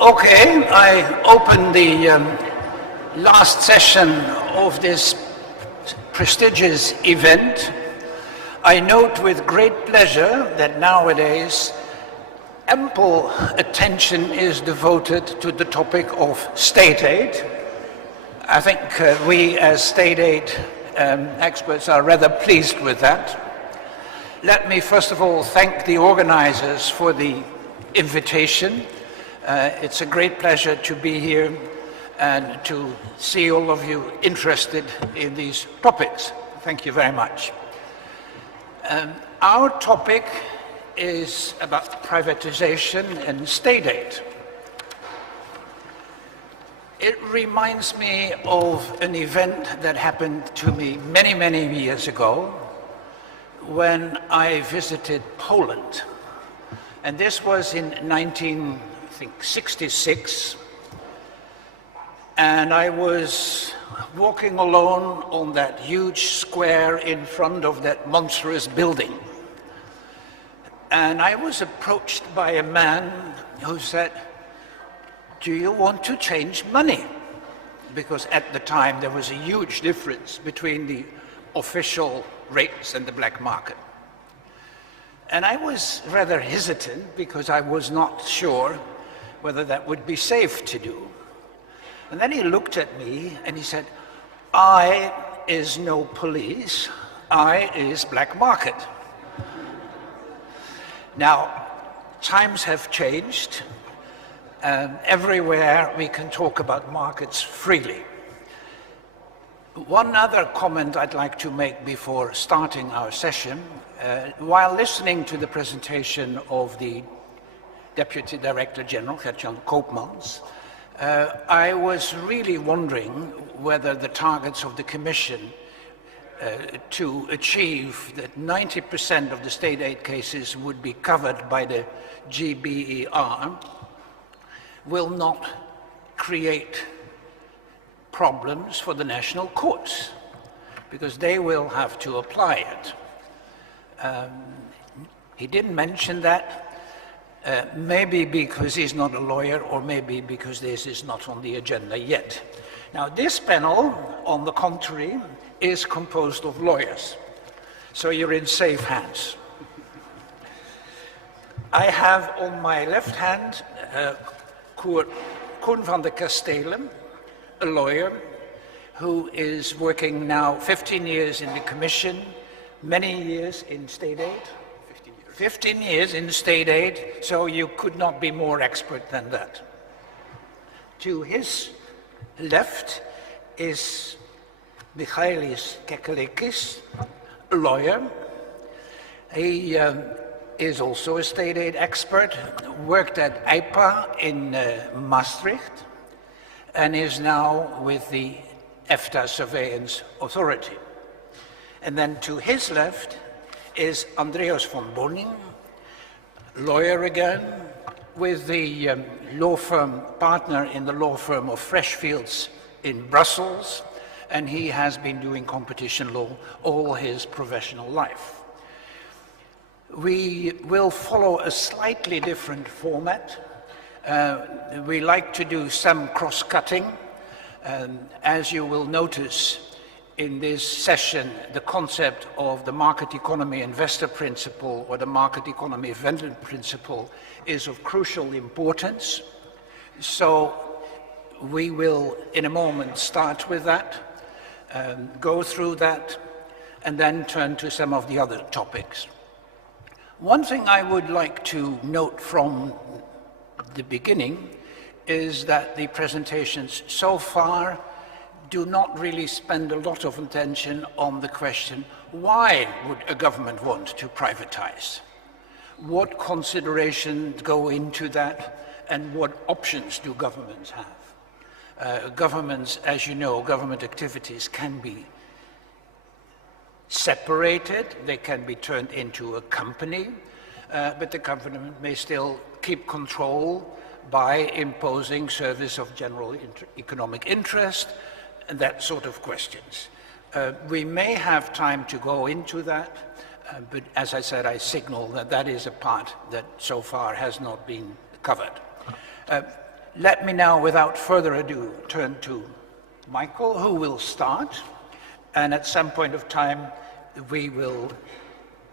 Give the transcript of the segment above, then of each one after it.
Okay, I open the last session of this prestigious event. I note with great pleasure that nowadays ample attention is devoted to the topic of state aid. I think we as state aid experts are rather pleased with that. Let me first of all thank the organizers for the invitation. It's a great pleasure to be here and to see all of you interested in these topics. Thank you very much. Our topic is about privatization and state aid. It reminds me of an event that happened to me many, many years ago when I visited Poland. And this was in 1966. And I was walking alone on that huge square in front of that monstrous building. And I was approached by a man who said, "Do you want to change money?" Because at the time there was a huge difference between the official rates and the black market. And I was rather hesitant because I was not sure whether that would be safe to do. And then he looked at me and he said, "I is no police, I is black market." Now, times have changed. Everywhere we can talk about markets freely. One other comment I'd like to make before starting our session. While listening to the presentation of the Deputy Director General, Gert-Jan Koopmans, I was really wondering whether the targets of the Commission to achieve that 90% of the state aid cases would be covered by the GBER will not create problems for the national courts, because they will have to apply it. He didn't mention that, maybe because he's not a lawyer, or maybe because this is not on the agenda yet. Now, this panel, on the contrary, is composed of lawyers, so you're in safe hands. I have on my left hand Koen van der Kastelen, a lawyer who is working now 15 years in the Commission, many years in state aid. 15 years in state aid, so you could not be more expert than that. To his left is Michaelis Kekelekis, a lawyer. He is also a state aid expert, worked at IPA in Maastricht, and is now with the EFTA Surveillance Authority. And then to his left is Andreas von Boning, lawyer again, with the law firm, partner in the law firm of Freshfields in Brussels, and he has been doing competition law all his professional life. We will follow a slightly different format. We like to do some cross-cutting. As you will notice in this session, the concept of the market economy investor principle or the market economy vendor principle is of crucial importance. So we will, in a moment, start with that, go through that, and then turn to some of the other topics. One thing I would like to note from the beginning is that the presentations so far do not really spend a lot of attention on the question, why would a government want to privatize? What considerations go into that, and what options do governments have? Governments, as you know, government activities can be separated, they can be turned into a company, but the government may still keep control by imposing service of general economic interest, and that sort of questions. We may have time to go into that, but as I said, I signal that that is a part that so far has not been covered. Let me now, without further ado, turn to Michael, who will start, and at some point of time we will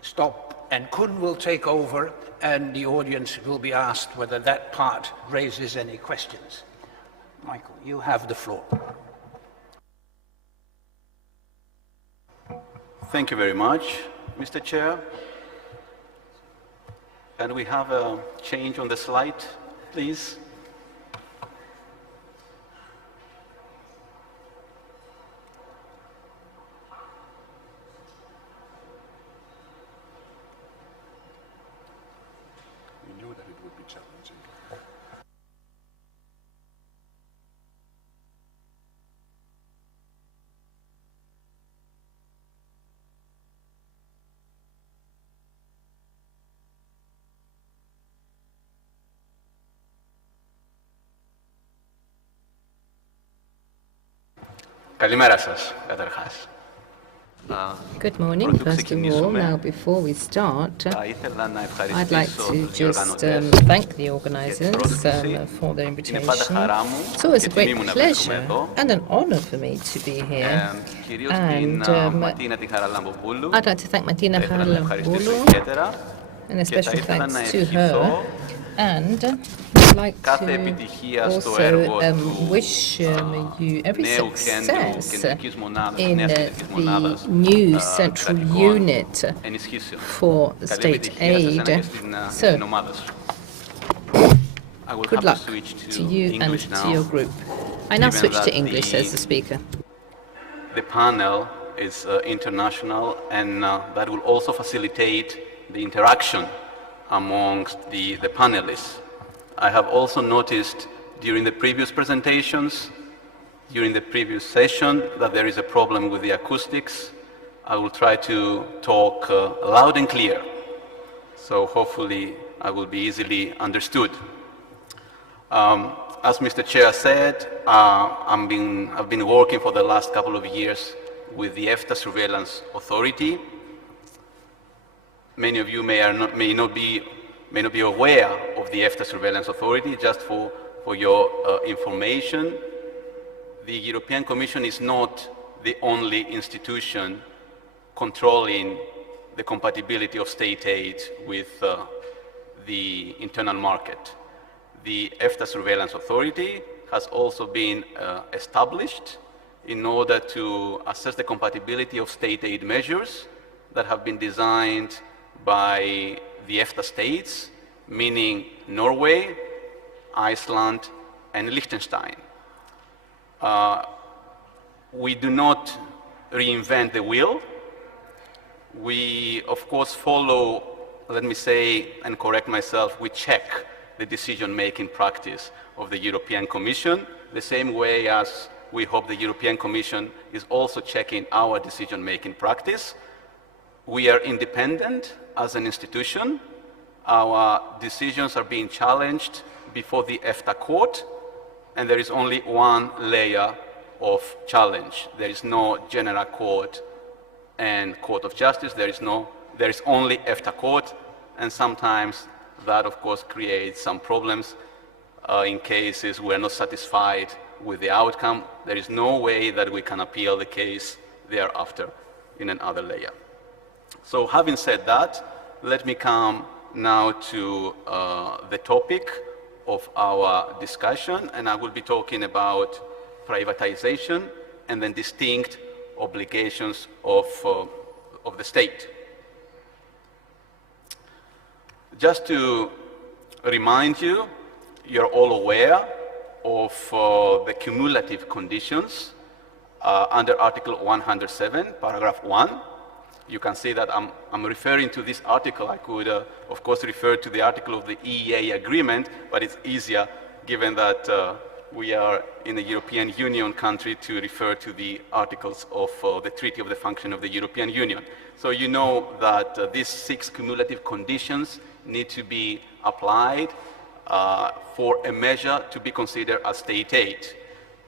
stop and Kun will take over, and the audience will be asked whether that part raises any questions. Michael, you have the floor. Thank you very much, Mr. Chair. Can we have a change on the slide, please? We knew that it would be challenging. Καλημέρα σας, καταρχάς. Good morning, first of all. Now, before we start, I'd like to just thank the organisers for their invitation. It's always a great pleasure and an honour for me to be here. And I'd like to thank Martina Haralampolu, and a special thanks to her. And I'd like to also wish you every success in the new central unit for state aid. So, good luck to you and to your group. I now switch to English, says the speaker. The panel is international, and that will also facilitate the interaction amongst the panelists. I have also noticed during the previous presentations, during the previous session, that there is a problem with the acoustics. I will try to talk loud and clear, so hopefully I will be easily understood. As Mr. Chair said, I've been working for the last couple of years with the EFTA Surveillance Authority. Many of you may not be aware of the EFTA Surveillance Authority. Just for your information, the European Commission is not the only institution controlling the compatibility of state aid with the internal market. The EFTA Surveillance Authority has also been established in order to assess the compatibility of state aid measures that have been designed by the EFTA states, meaning Norway, Iceland, and Liechtenstein. We do not reinvent the wheel. We, of course, follow, let me say, and correct myself, we check the decision-making practice of the European Commission, the same way as we hope the European Commission is also checking our decision-making practice. We are independent as an institution. Our decisions are being challenged before the EFTA court, and there is only one layer of challenge. There is no general court and court of justice. There is only EFTA court, and sometimes that, of course, creates some problems in cases we are not satisfied with the outcome. There is no way that we can appeal the case thereafter in another layer. So having said that, let me come now to the topic of our discussion, and I will be talking about privatization and then distinct obligations of the state. Just to remind you, you're all aware of the cumulative conditions under Article 107, paragraph 1. You can see that I'm referring to this article. I could, of course, refer to the article of the EEA agreement, but it's easier, given that we are in a European Union country, to refer to the articles of the Treaty of the Function of the European Union. So you know that these 6 cumulative conditions need to be applied for a measure to be considered as state aid.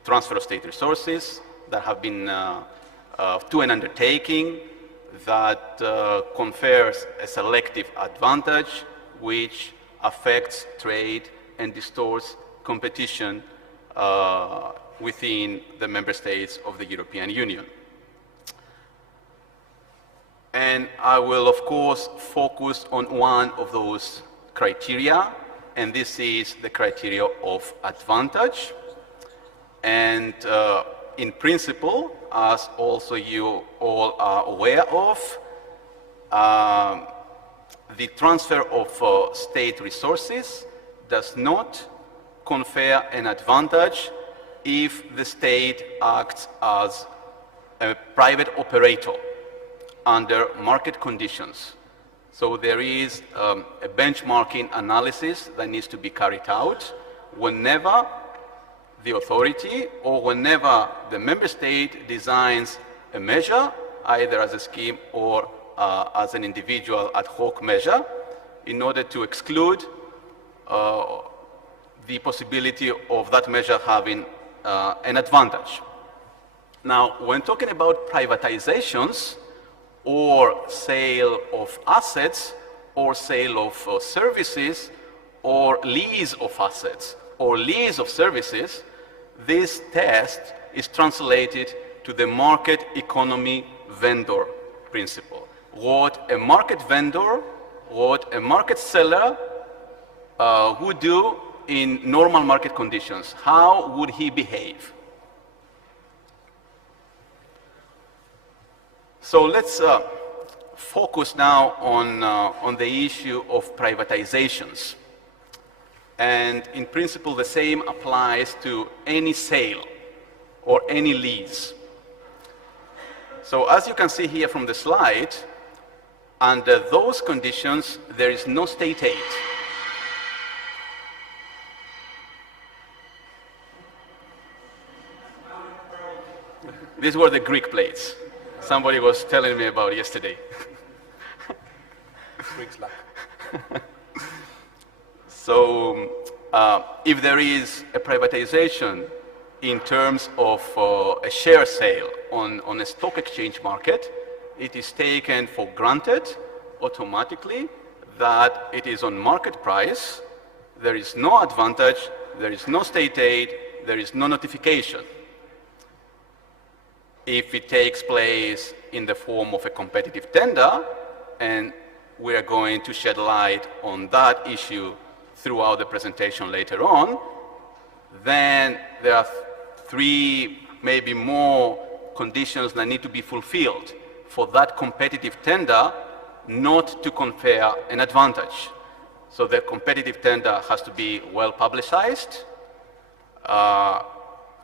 Transfer of state resources that have been to an undertaking that confers a selective advantage which affects trade and distorts competition within the member states of the European Union. And I will, of course, focus on one of those criteria, and this is the criteria of advantage. And in principle, as also you all are aware of, the transfer of state resources does not confer an advantage if the state acts as a private operator under market conditions. So there is a benchmarking analysis that needs to be carried out whenever the authority or whenever the member state designs a measure, either as a scheme or as an individual ad hoc measure, in order to exclude the possibility of that measure having an advantage. Now, when talking about privatizations or sale of assets or sale of services or lease of assets or lease of services, this test is translated to the market economy vendor principle. What a market vendor, what a market seller would do in normal market conditions. How would he behave? So let's focus now on the issue of privatizations. And in principle, the same applies to any sale or any lease. So as you can see here from the slide, under those conditions, there is no state aid. These were the Greek plates. Somebody was telling me about yesterday. Greeks luck. So if there is a privatization in terms of a share sale on a stock exchange market, it is taken for granted automatically that it is on market price, there is no advantage, there is no state aid, there is no notification. If it takes place in the form of a competitive tender, and we are going to shed light on that issue throughout the presentation later on, then there are three, maybe more conditions that need to be fulfilled for that competitive tender not to confer an advantage. So the competitive tender has to be well publicized.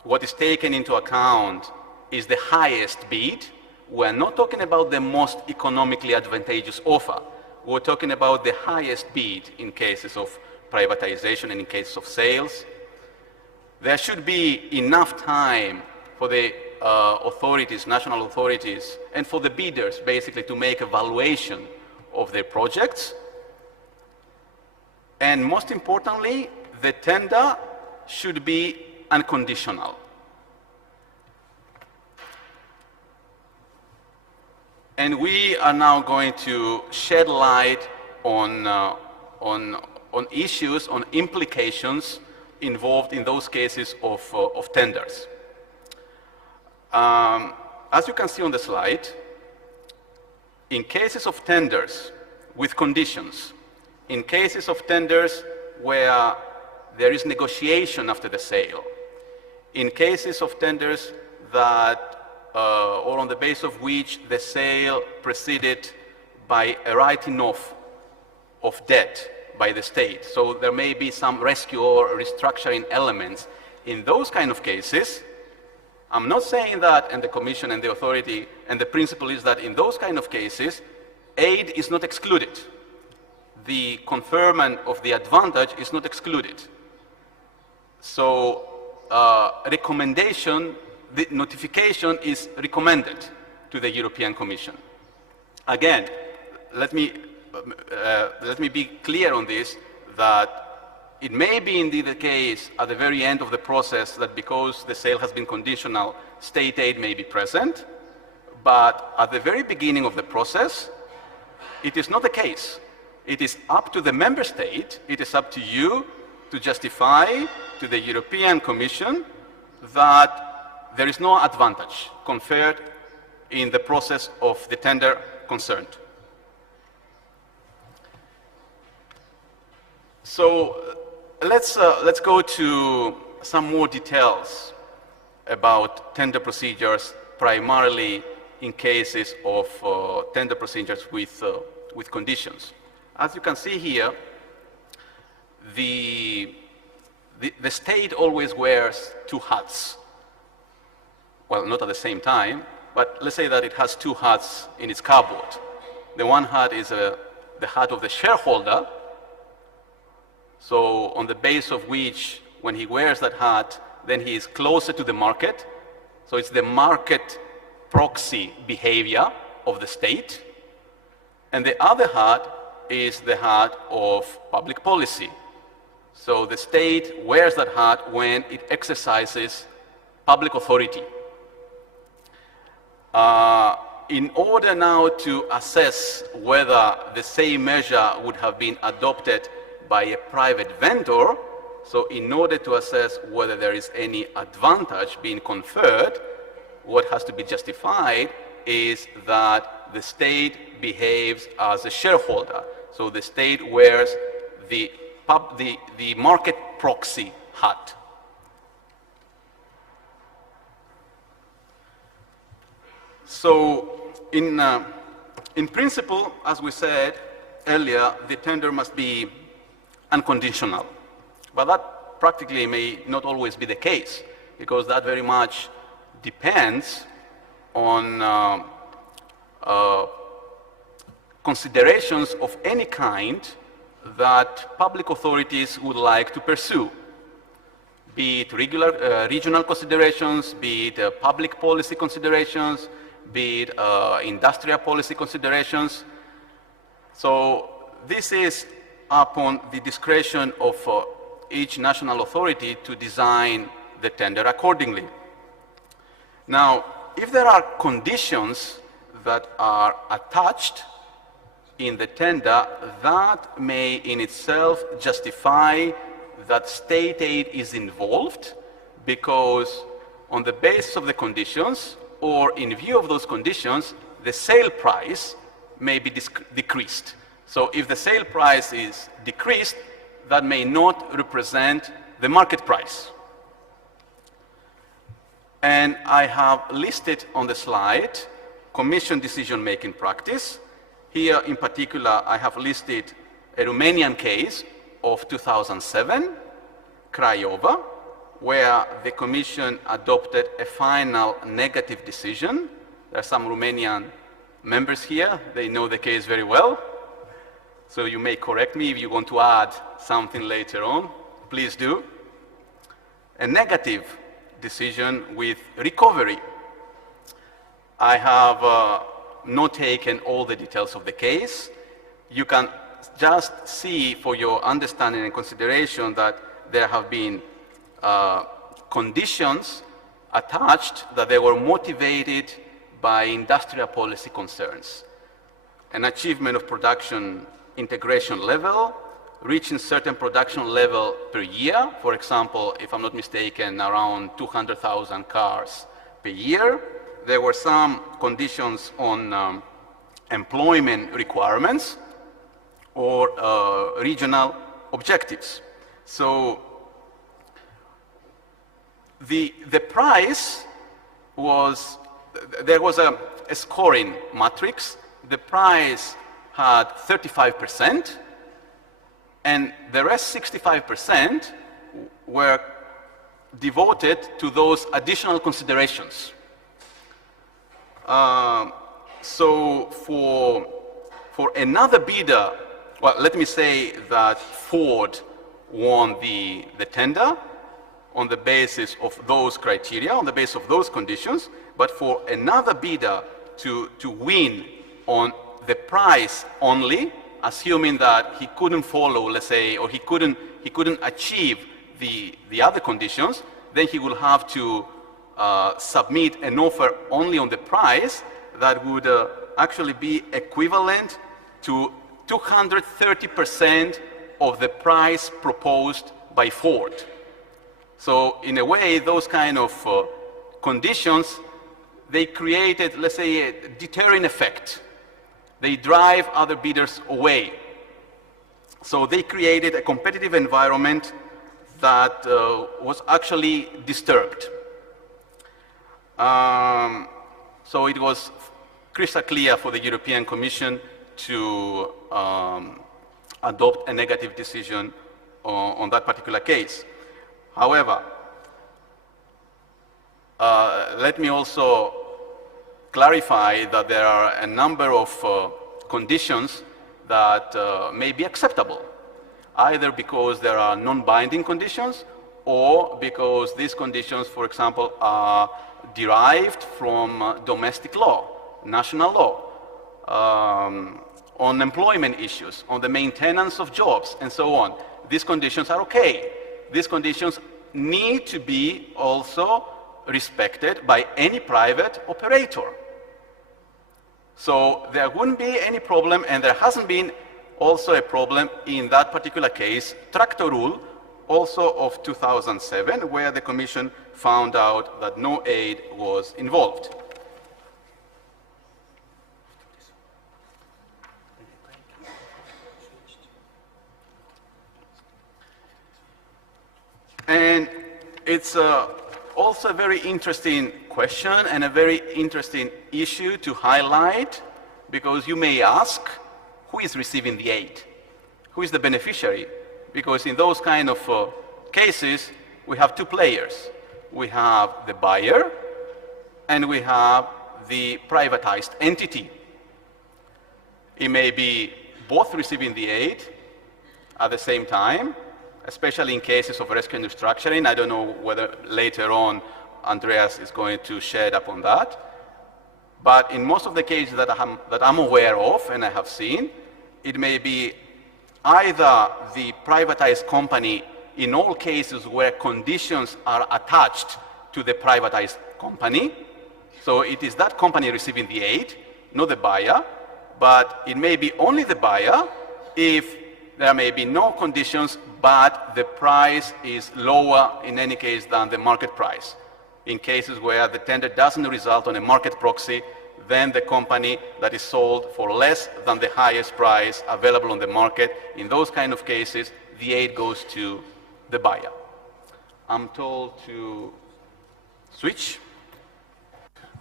What is taken into account is the highest bid. We're not talking about the most economically advantageous offer. We're talking about the highest bid in cases of privatization and in cases of sales. There should be enough time for the authorities, national authorities, and for the bidders basically to make evaluation of their projects. And most importantly, the tender should be unconditional. And we are now going to shed light on issues, on implications involved in those cases of tenders. As you can see on the slide, in cases of tenders with conditions, in cases of tenders where there is negotiation after the sale, in cases of tenders that or on the basis of which the sale preceded by a writing off of debt by the state. So there may be some rescue or restructuring elements. In those kind of cases, I'm not saying that, and the Commission and the authority, and the principle is that in those kind of cases, aid is not excluded. The conferment of the advantage is not excluded. So recommendation, the notification is recommended to the European Commission. Again, let me be clear on this, that it may be indeed the case at the very end of the process that because the sale has been conditional, state aid may be present, but at the very beginning of the process, it is not the case. It is up to the member state, it is up to you to justify to the European Commission that there is no advantage conferred in the process of the tender concerned. So let's go to some more details about tender procedures, primarily in cases of tender procedures with conditions. As you can see here, the state always wears two hats. Well, not at the same time, but let's say that it has two hats in its cupboard. The one hat is the hat of the shareholder, so on the base of which, when he wears that hat, then he is closer to the market. So it's the market proxy behavior of the state. And the other hat is the hat of public policy. So the state wears that hat when it exercises public authority. In order now to assess whether the same measure would have been adopted by a private vendor, so in order to assess whether there is any advantage being conferred, what has to be justified is that the state behaves as a shareholder. So the state wears the market proxy hat. So in principle, as we said earlier, the tender must be unconditional. But that practically may not always be the case, because that very much depends on considerations of any kind that public authorities would like to pursue, be it regional considerations, be it public policy considerations, be it industrial policy considerations. So this is upon the discretion of each national authority to design the tender accordingly. Now, if there are conditions that are attached in the tender, that may in itself justify that state aid is involved, because on the basis of the conditions, or in view of those conditions, the sale price may be decreased. So if the sale price is decreased, that may not represent the market price. And I have listed on the slide Commission decision-making practice. Here in particular, I have listed a Romanian case of 2007, Craiova, where the Commission adopted a final negative decision. There are some Romanian members here. They know the case very well. So you may correct me if you want to add something later on. Please do. A negative decision with recovery. I have not taken all the details of the case. You can just see for your understanding and consideration that there have been conditions attached that they were motivated by industrial policy concerns. An achievement of production integration level, reaching certain production level per year. For example, if I'm not mistaken, around 200,000 cars per year. There were some conditions on employment requirements or regional objectives. So the price was, there was a scoring matrix. The price had 35%, and the rest 65% were devoted to those additional considerations. So for another bidder, well, let me say that Ford won the tender on the basis of those criteria, on the basis of those conditions, but for another bidder to win on the price only, assuming that he couldn't follow, let's say, or he couldn't achieve the other conditions, then he will have to submit an offer only on the price that would actually be equivalent to 230% of the price proposed by Ford. So in a way, those kind of conditions, they created, let's say, a deterrent effect. They drive other bidders away. So they created a competitive environment that was actually disturbed. So it was crystal clear for the European Commission to adopt a negative decision on that particular case. However, let me also clarify that there are a number of conditions that may be acceptable, either because there are non-binding conditions or because these conditions, for example, are derived from domestic law, national law, on employment issues, on the maintenance of jobs, and so on. These conditions are okay. These conditions need to be also respected by any private operator. So there wouldn't be any problem, and there hasn't been also a problem in that particular case, Tractor Rule, also of 2007, where the Commission found out that no aid was involved. And it's also a very interesting question and a very interesting issue to highlight, because you may ask, who is receiving the aid? Who is the beneficiary? Because in those kind of cases, we have two players. We have the buyer and we have the privatized entity. It may be both receiving the aid at the same time, especially in cases of rescue and restructuring. I don't know whether later on Andreas is going to shed upon that. But in most of the cases that I'm aware of and I have seen, it may be either the privatized company in all cases where conditions are attached to the privatized company. So it is that company receiving the aid, not the buyer, but it may be only the buyer if there may be no conditions, but the price is lower in any case than the market price. In cases where the tender doesn't result on a market proxy, then the company that is sold for less than the highest price available on the market, in those kind of cases, the aid goes to the buyer. I'm told to switch.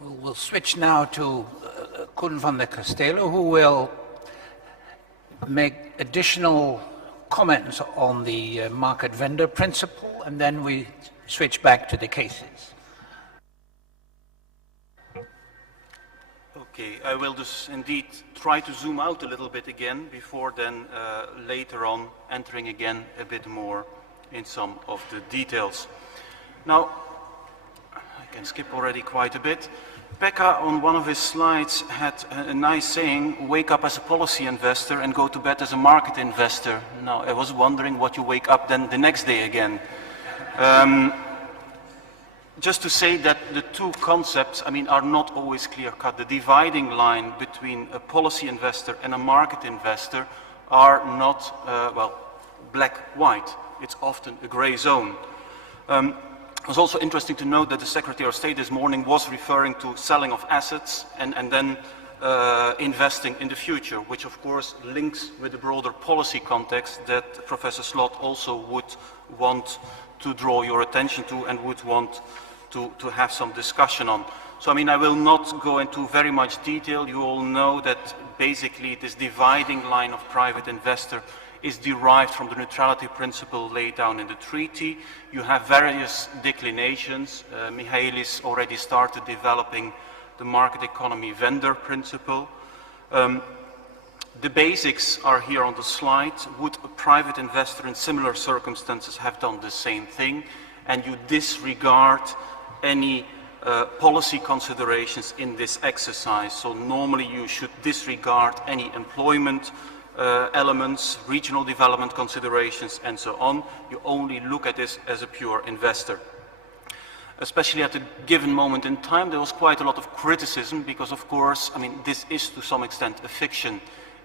We'll switch now to Koen van der Castello, who will make additional comments on the market vendor principle, and then we switch back to the cases. Okay, I will just indeed try to zoom out a little bit again before then later on entering again a bit more in some of the details. Now, I can skip already quite a bit. Pekka on one of his slides had a nice saying, wake up as a policy investor and go to bed as a market investor. Now, I was wondering what you wake up then the next day again. Just to say that the two concepts, are not always clear-cut. The dividing line between a policy investor and a market investor are not, black-white. It's often a gray zone. It was also interesting to note that the Secretary of State this morning was referring to selling of assets and then investing in the future, which of course links with the broader policy context that Professor Slot also would want to draw your attention to and would want to have some discussion on. So I will not go into very much detail. You all know that basically this dividing line of private investor is derived from the neutrality principle laid down in the treaty. You have various declinations. Michaelis already started developing the market economy vendor principle. The basics are here on the slide. Would a private investor in similar circumstances have done the same thing? And you disregard any policy considerations in this exercise. So normally you should disregard any employment elements, regional development considerations, and so on. You only look at this as a pure investor. Especially at a given moment in time, there was quite a lot of criticism because, of course, this is to some extent a fiction.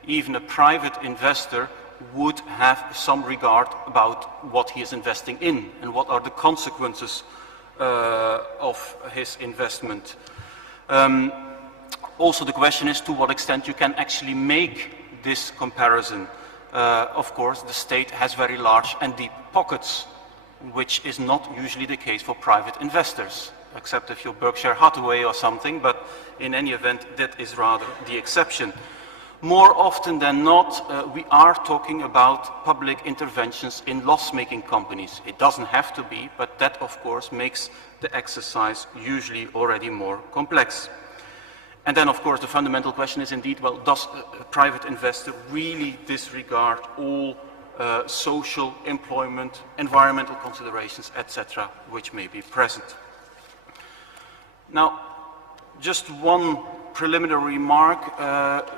Even a private investor would have some regard about what he is investing in and what are the consequences of his investment. Also, the question is to what extent you can actually make this comparison. Of course, the state has very large and deep pockets, which is not usually the case for private investors, except if you're Berkshire Hathaway or something, but in any event, that is rather the exception. More often than not, we are talking about public interventions in loss-making companies. It doesn't have to be, but that, of course, makes the exercise usually already more complex. And then, of course, the fundamental question is indeed, well, does a private investor really disregard all social, employment, environmental considerations, etc., which may be present? Now, just one preliminary remark.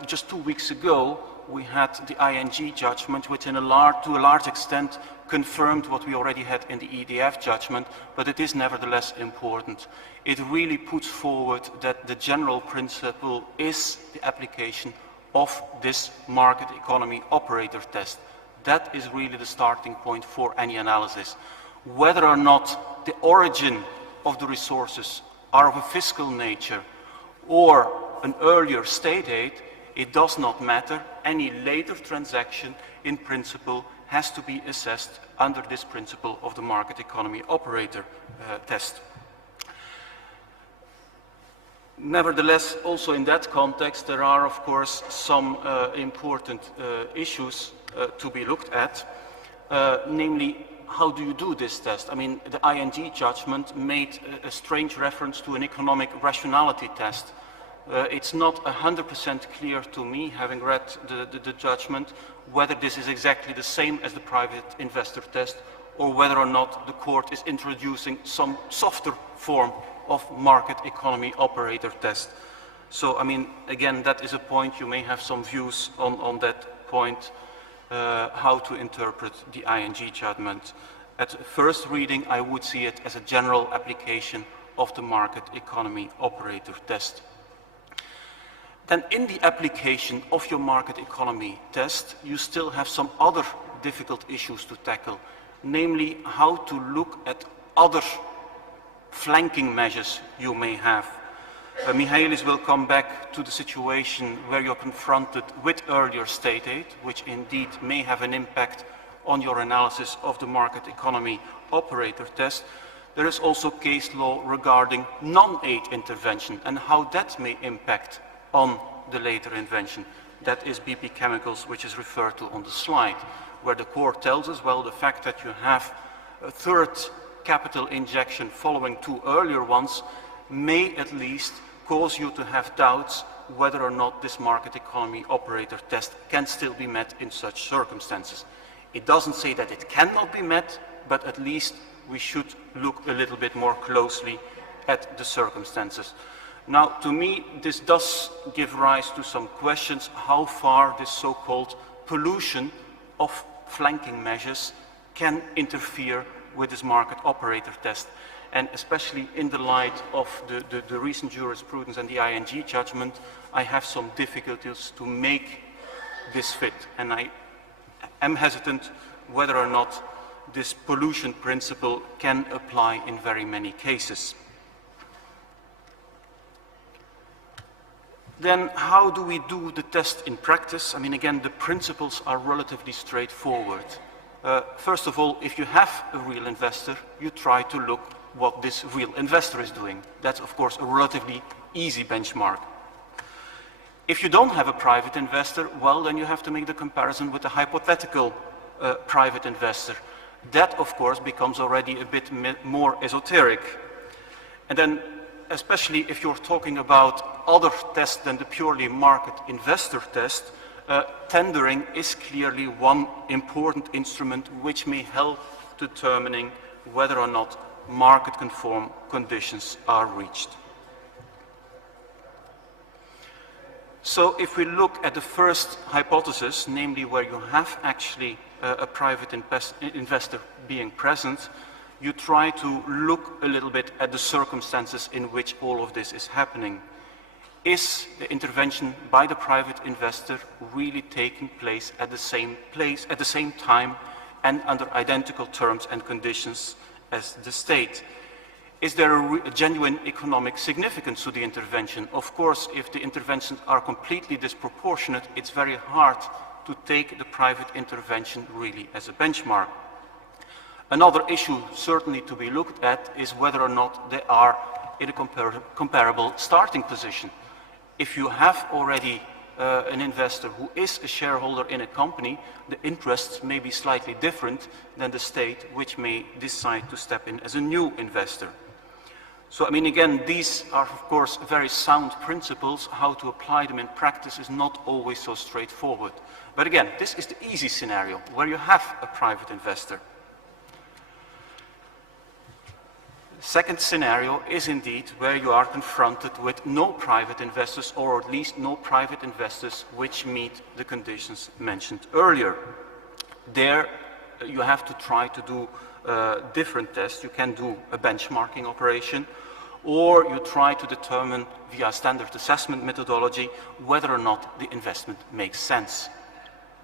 Just 2 weeks ago, we had the ING judgment, which to a large extent confirmed what we already had in the EDF judgment, but it is nevertheless important. It really puts forward that the general principle is the application of this market economy operator test. That is really the starting point for any analysis. Whether or not the origin of the resources are of a fiscal nature or an earlier state aid, it does not matter. Any later transaction, in principle, has to be assessed under this principle of the market economy operator test. Nevertheless, also in that context, there are, of course, some important issues to be looked at, namely, how do you do this test? I mean, the ING judgment made a strange reference to an economic rationality test. It's not 100% clear to me, having read the judgment, whether this is exactly the same as the private investor test, or whether or not the court is introducing some softer form of market economy operator test. So, I mean, again, that is a point, you may have some views on that point, how to interpret the ING judgment. At first reading, I would see it as a general application of the market economy operator test. Then in the application of your market economy test, you still have some other difficult issues to tackle, namely how to look at other flanking measures you may have. Michaelis will come back to the situation where you're confronted with earlier state aid, which indeed may have an impact on your analysis of the market economy operator test. There is also case law regarding non-aid intervention and how that may impact on the later invention. That is BP Chemicals, which is referred to on the slide, where the court tells us, well, the fact that you have a third capital injection following two earlier ones may at least cause you to have doubts whether or not this market economy operator test can still be met in such circumstances. It doesn't say that it cannot be met, but at least we should look a little bit more closely at the circumstances. Now, to me, this does give rise to some questions, how far this so-called pollution of flanking measures can interfere with this market operator test. And especially in the light of the recent jurisprudence and the ING judgment, I have some difficulties to make this fit. And I am hesitant whether or not this pollution principle can apply in very many cases. Then how do we do the test in practice? I mean, again, the principles are relatively straightforward. First of all, if you have a real investor, you try to look what this real investor is doing. That's, of course, a relatively easy benchmark. If you don't have a private investor, well, then you have to make the comparison with a hypothetical private investor. That, of course, becomes already a bit more esoteric. And then, especially if you're talking about other tests than the purely market investor test, tendering is clearly one important instrument which may help determining whether or not market-conform conditions are reached. So if we look at the first hypothesis, namely where you have actually a private investor being present, you try to look a little bit at the circumstances in which all of this is happening. is the intervention by the private investor really taking place at the same time and under identical terms and conditions as the state? Is there a genuine economic significance to the intervention? Of course, if the interventions are completely disproportionate, it's very hard to take the private intervention really as a benchmark. Another issue certainly to be looked at is whether or not they are in a comparable starting position. If you have already an investor who is a shareholder in a company, the interests may be slightly different than the state, which may decide to step in as a new investor. So, I mean, again, these are, of course, very sound principles. How to apply them in practice is not always so straightforward. But again, this is the easy scenario, where you have a private investor. The second scenario is indeed where you are confronted with no private investors, or at least no private investors which meet the conditions mentioned earlier. There, you have to try to do different tests. You can do a benchmarking operation, or you try to determine via standard assessment methodology whether or not the investment makes sense.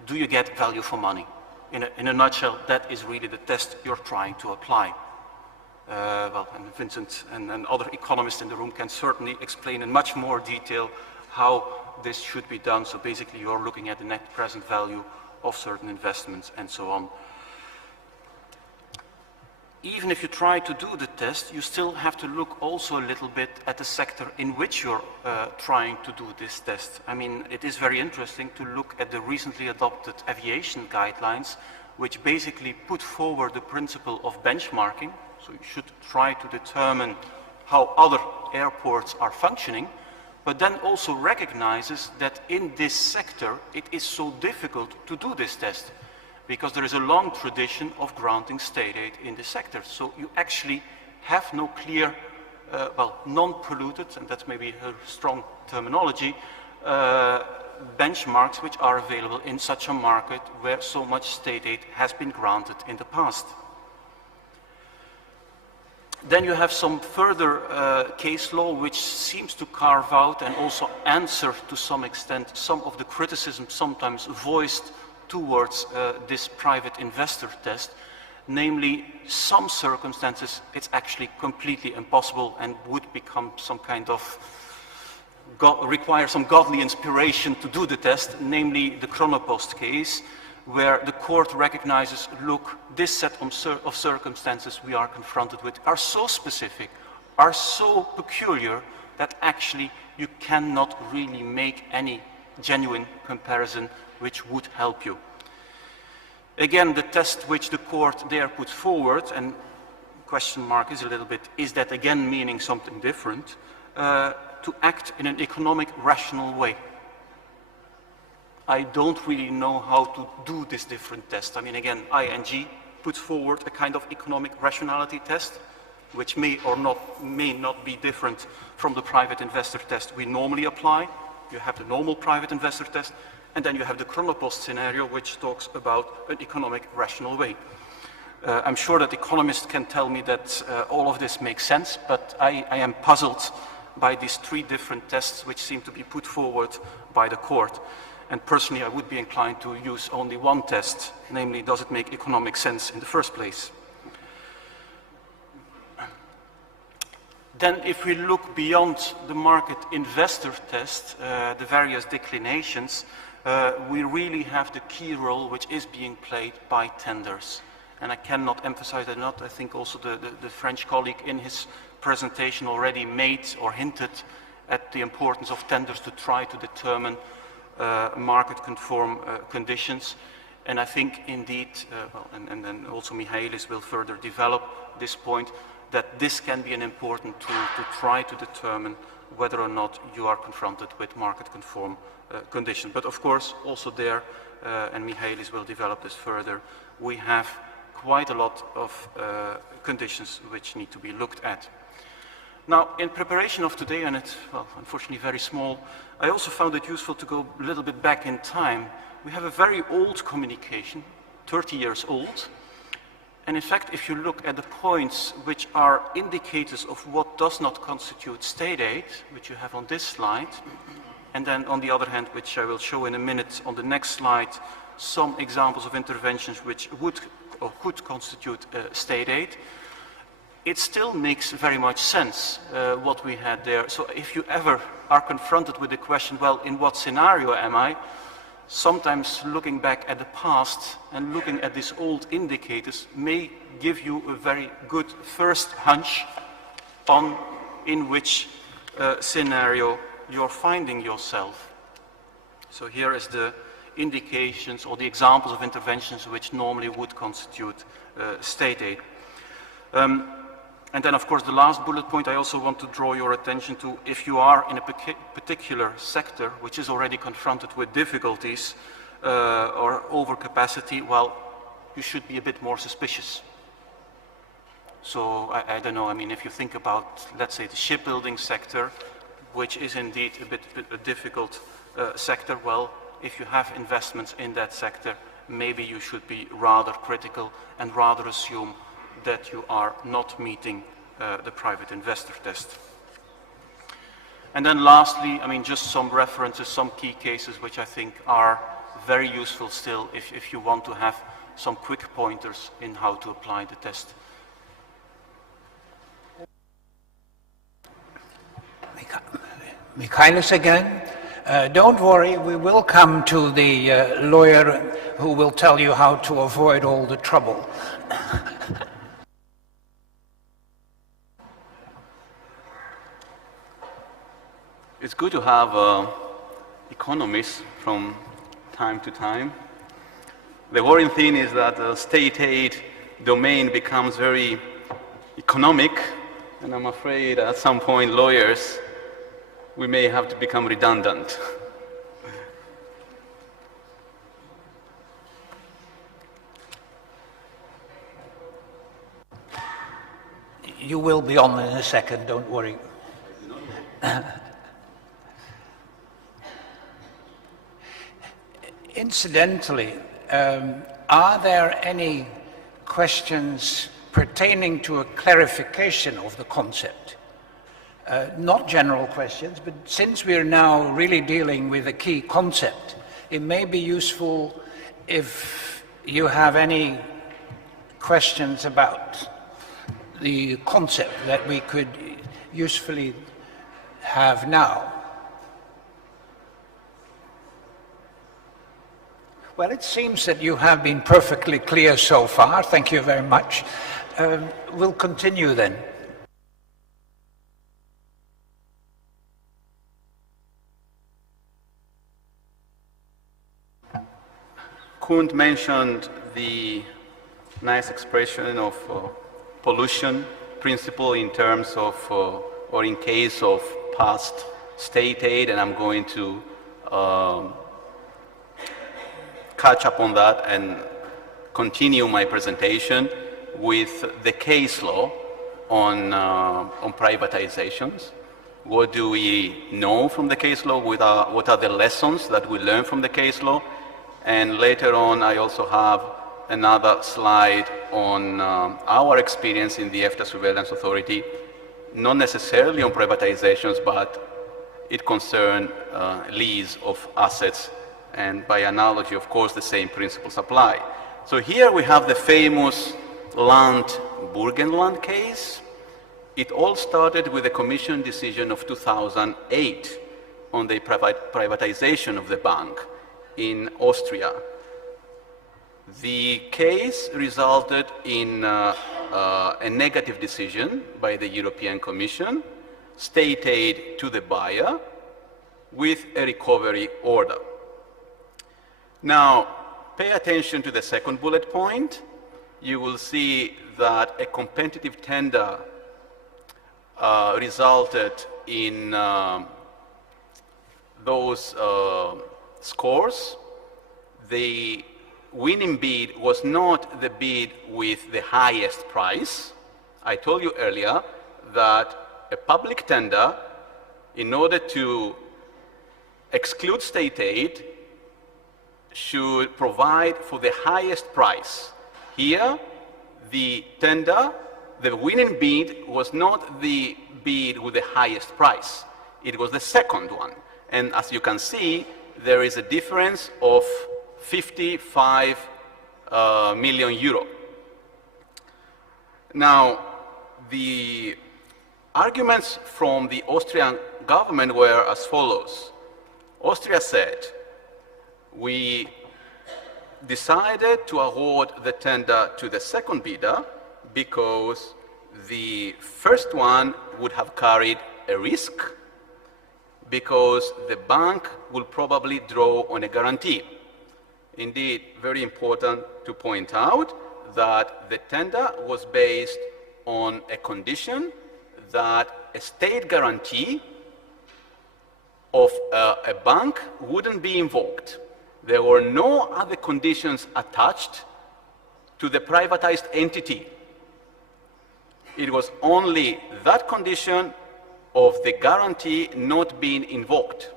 Do you get value for money? In a nutshell, that is really the test you're trying to apply. Well, and Vincent and other economists in the room can certainly explain in much more detail how this should be done. So basically, you're looking at the net present value of certain investments and so on. Even if you try to do the test, you still have to look also a little bit at the sector in which you're trying to do this test. I mean, it is very interesting to look at the recently adopted aviation guidelines, which basically put forward the principle of benchmarking. So you should try to determine how other airports are functioning, but then also recognizes that in this sector, it is so difficult to do this test, because there is a long tradition of granting state aid in the sector. So you actually have no clear, well, non-polluted, and that's maybe a strong terminology, benchmarks which are available in such a market where so much state aid has been granted in the past. Then you have some further case law which seems to carve out and also answer to some extent some of the criticism sometimes voiced towards this private investor test. Namely, some circumstances it's actually completely impossible and would become some kind of require some godly inspiration to do the test, namely the Chronopost case, where the court recognizes, look, this set of circumstances we are confronted with are so specific, are so peculiar, that actually you cannot really make any genuine comparison which would help you. Again, the test which the court there put forward, and question mark is a little bit, is that again meaning something different, to act in an economic rational way. I don't really know how to do this different test. I mean, again, ING puts forward a kind of economic rationality test, which may not be different from the private investor test we normally apply. You have the normal private investor test, and then you have the Chronopost scenario, which talks about an economic rational way. I'm sure that economists can tell me that all of this makes sense, but I am puzzled by these three different tests which seem to be put forward by the court. And personally, I would be inclined to use only one test, namely, does it make economic sense in the first place? Then if we look beyond the market investor test, the various declinations, we really have the key role which is being played by tenders. And I cannot emphasize that enough. I think also the French colleague in his presentation already made or hinted at the importance of tenders to try to determine market-conform conditions. And I think indeed, and also Michaelis will further develop this point, that this can be an important tool to try to determine whether or not you are confronted with market-conform conditions. But of course, also there, and Michaelis will develop this further, we have quite a lot of conditions which need to be looked at. Now, in preparation of today, and it's, well, unfortunately very small, I also found it useful to go a little bit back in time. We have a very old communication, 30 years old, And in fact, if you look at the points which are indicators of what does not constitute state aid, which you have on this slide, and then on the other hand, which I will show in a minute on the next slide, some examples of interventions which would or could constitute state aid, it still makes very much sense what we had there. So if you ever are confronted with the question, well, in what scenario am I? Sometimes looking back at the past and looking at these old indicators may give you a very good first hunch on in which scenario you're finding yourself. So here is the indications or the examples of interventions which normally would constitute state aid. And then, of course, the last bullet point I also want to draw your attention to, if you are in a particular sector which is already confronted with difficulties or overcapacity, well, you should be a bit more suspicious. So, I don't know, I mean, if you think about, let's say, the shipbuilding sector, which is indeed a bit a difficult sector, well, if you have investments in that sector, maybe you should be rather critical and rather assume that you are not meeting the private investor test. And then lastly, I mean, just some references, some key cases which I think are very useful still if you want to have some quick pointers in how to apply the test. Michaelis again. Don't worry, we will come to the lawyer who will tell you how to avoid all the trouble. It's good to have economists from time to time. The worrying thing is that the state aid domain becomes very economic, and I'm afraid at some point lawyers, we may have to become redundant. You will be on in a second, don't worry. Incidentally, are there any questions pertaining to a clarification of the concept? Not general questions, but since we're now really dealing with a key concept, it may be useful if you have any questions about the concept that we could usefully have now. Well, it seems that you have been perfectly clear so far. Thank you very much. We'll continue then. Kuhn mentioned the nice expression of pollution principle in terms of, or in case of past state aid, and I'm going to catch up on that and continue my presentation with the case law on privatizations. What do we know from the case law? What are the lessons that we learn from the case law? And later on, I also have another slide on our experience in the EFTA Surveillance Authority, not necessarily on privatizations, but it concerned lease of assets. And by analogy, of course, the same principles apply. So here we have the famous Burgenland case. It all started with the Commission decision of 2008 on the privatization of the bank in Austria. The case resulted in a negative decision by the European Commission, state aid to the buyer, with a recovery order. Now, pay attention to the second bullet point. You will see that a competitive tender resulted in those scores. The winning bid was not the bid with the highest price. I told you earlier that a public tender, in order to exclude state aid, should provide for the highest price. Here, the tender, the winning bid was not the bid with the highest price. It was the second one. And as you can see, there is a difference of 55 million euro. Now, the arguments from the Austrian government were as follows. Austria said, we decided to award the tender to the second bidder because the first one would have carried a risk, because the bank will probably draw on a guarantee. Indeed, very important to point out that the tender was based on a condition that a state guarantee of a bank wouldn't be invoked. There were no other conditions attached to the privatized entity. It was only that condition of the guarantee not being invoked.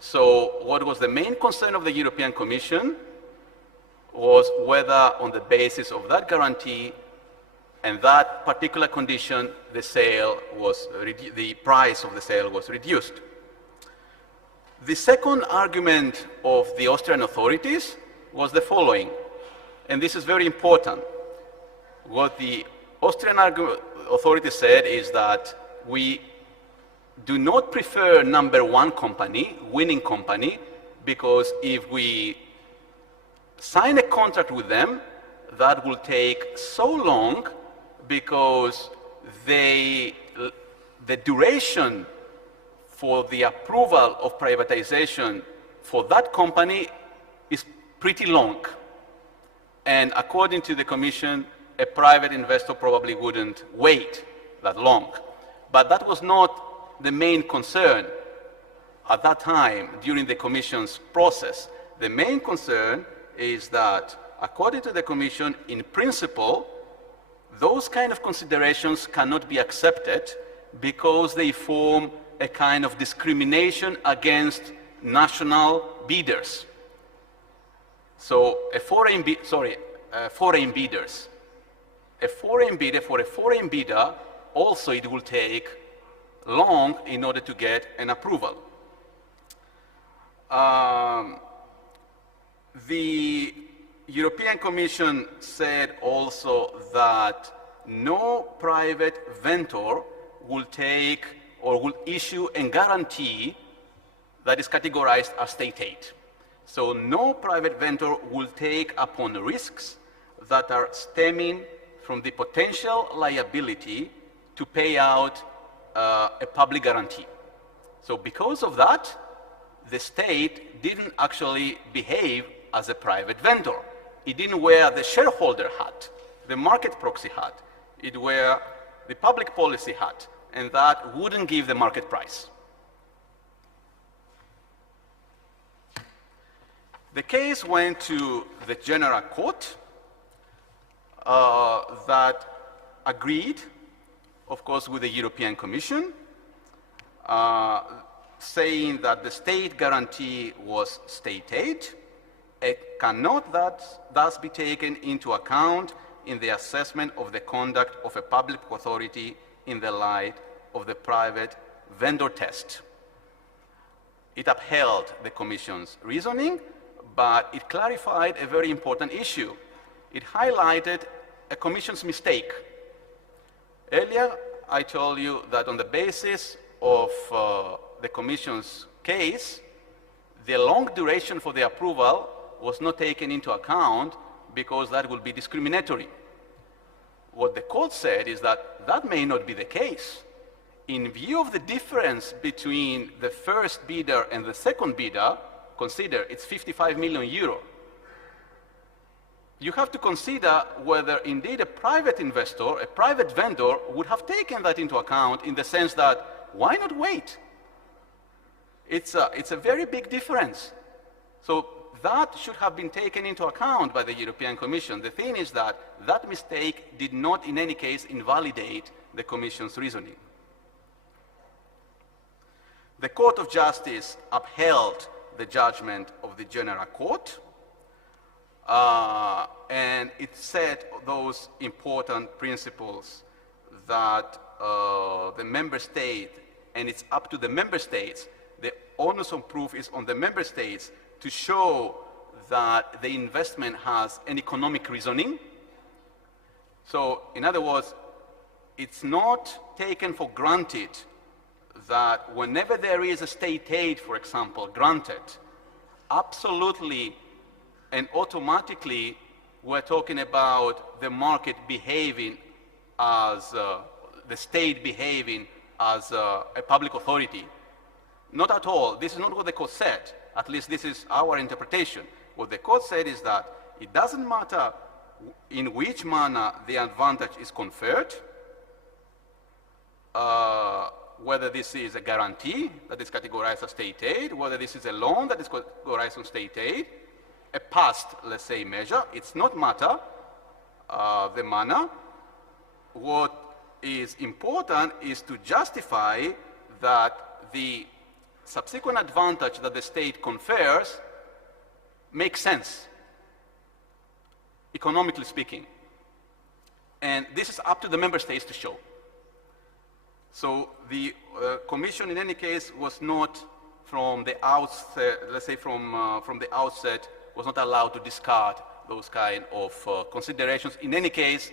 So what was the main concern of the European Commission was whether on the basis of that guarantee and that particular condition, the price of the sale was reduced. The second argument of the Austrian authorities was the following, and this is very important. What the Austrian authorities said is that we do not prefer number one company, winning company, because if we sign a contract with them, that will take so long because the duration for the approval of privatization for that company is pretty long. And according to the Commission, a private investor probably wouldn't wait that long. But that was not the main concern at that time during the Commission's process. The main concern is that, according to the Commission, in principle, those kind of considerations cannot be accepted because they form a kind of discrimination against national bidders. So foreign bidders. A foreign bidder, for a foreign bidder, also it will take long in order to get an approval. The European Commission said also that no private vendor will take or will issue a guarantee that is categorized as state aid. So no private vendor will take upon risks that are stemming from the potential liability to pay out a public guarantee. So because of that, the state didn't actually behave as a private vendor. It didn't wear the shareholder hat, the market proxy hat. It wear the public policy hat, and that wouldn't give the market price. The case went to the General Court that agreed, of course, with the European Commission, saying that the state guarantee was state aid. It cannot thus be taken into account in the assessment of the conduct of a public authority in the light of the private vendor test. It upheld the Commission's reasoning, but it clarified a very important issue. It highlighted a Commission's mistake. Earlier, I told you that on the basis of the Commission's case, the long duration for the approval was not taken into account because that would be discriminatory. What the court said is that that may not be the case. In view of the difference between the first bidder and the second bidder, consider it's 55 million euro. You have to consider whether indeed a private investor, a private vendor, would have taken that into account in the sense that, why not wait? It's a very big difference. So that should have been taken into account by the European Commission. The thing is that that mistake did not in any case invalidate the Commission's reasoning. The Court of Justice upheld the judgment of the General Court. And it set those important principles that the member state, and it's up to the member states, the onus of proof is on the member states to show that the investment has an economic reasoning. So, in other words, it's not taken for granted that whenever there is a state aid, for example, granted, absolutely and automatically we're talking about the market behaving as the state behaving as a public authority. Not at all. This is not what the court said. At least this is our interpretation. What the court said is that it doesn't matter in which manner the advantage is conferred, whether this is a guarantee that is categorized as state aid, whether this is a loan that is categorized as state aid, a past, let's say, measure. It's not matter the manner. What is important is to justify that the subsequent advantage that the state confers makes sense, economically speaking. And this is up to the member states to show. So the Commission, in any case, was not from the outset, let's say from the outset, was not allowed to discard those kind of considerations. In any case,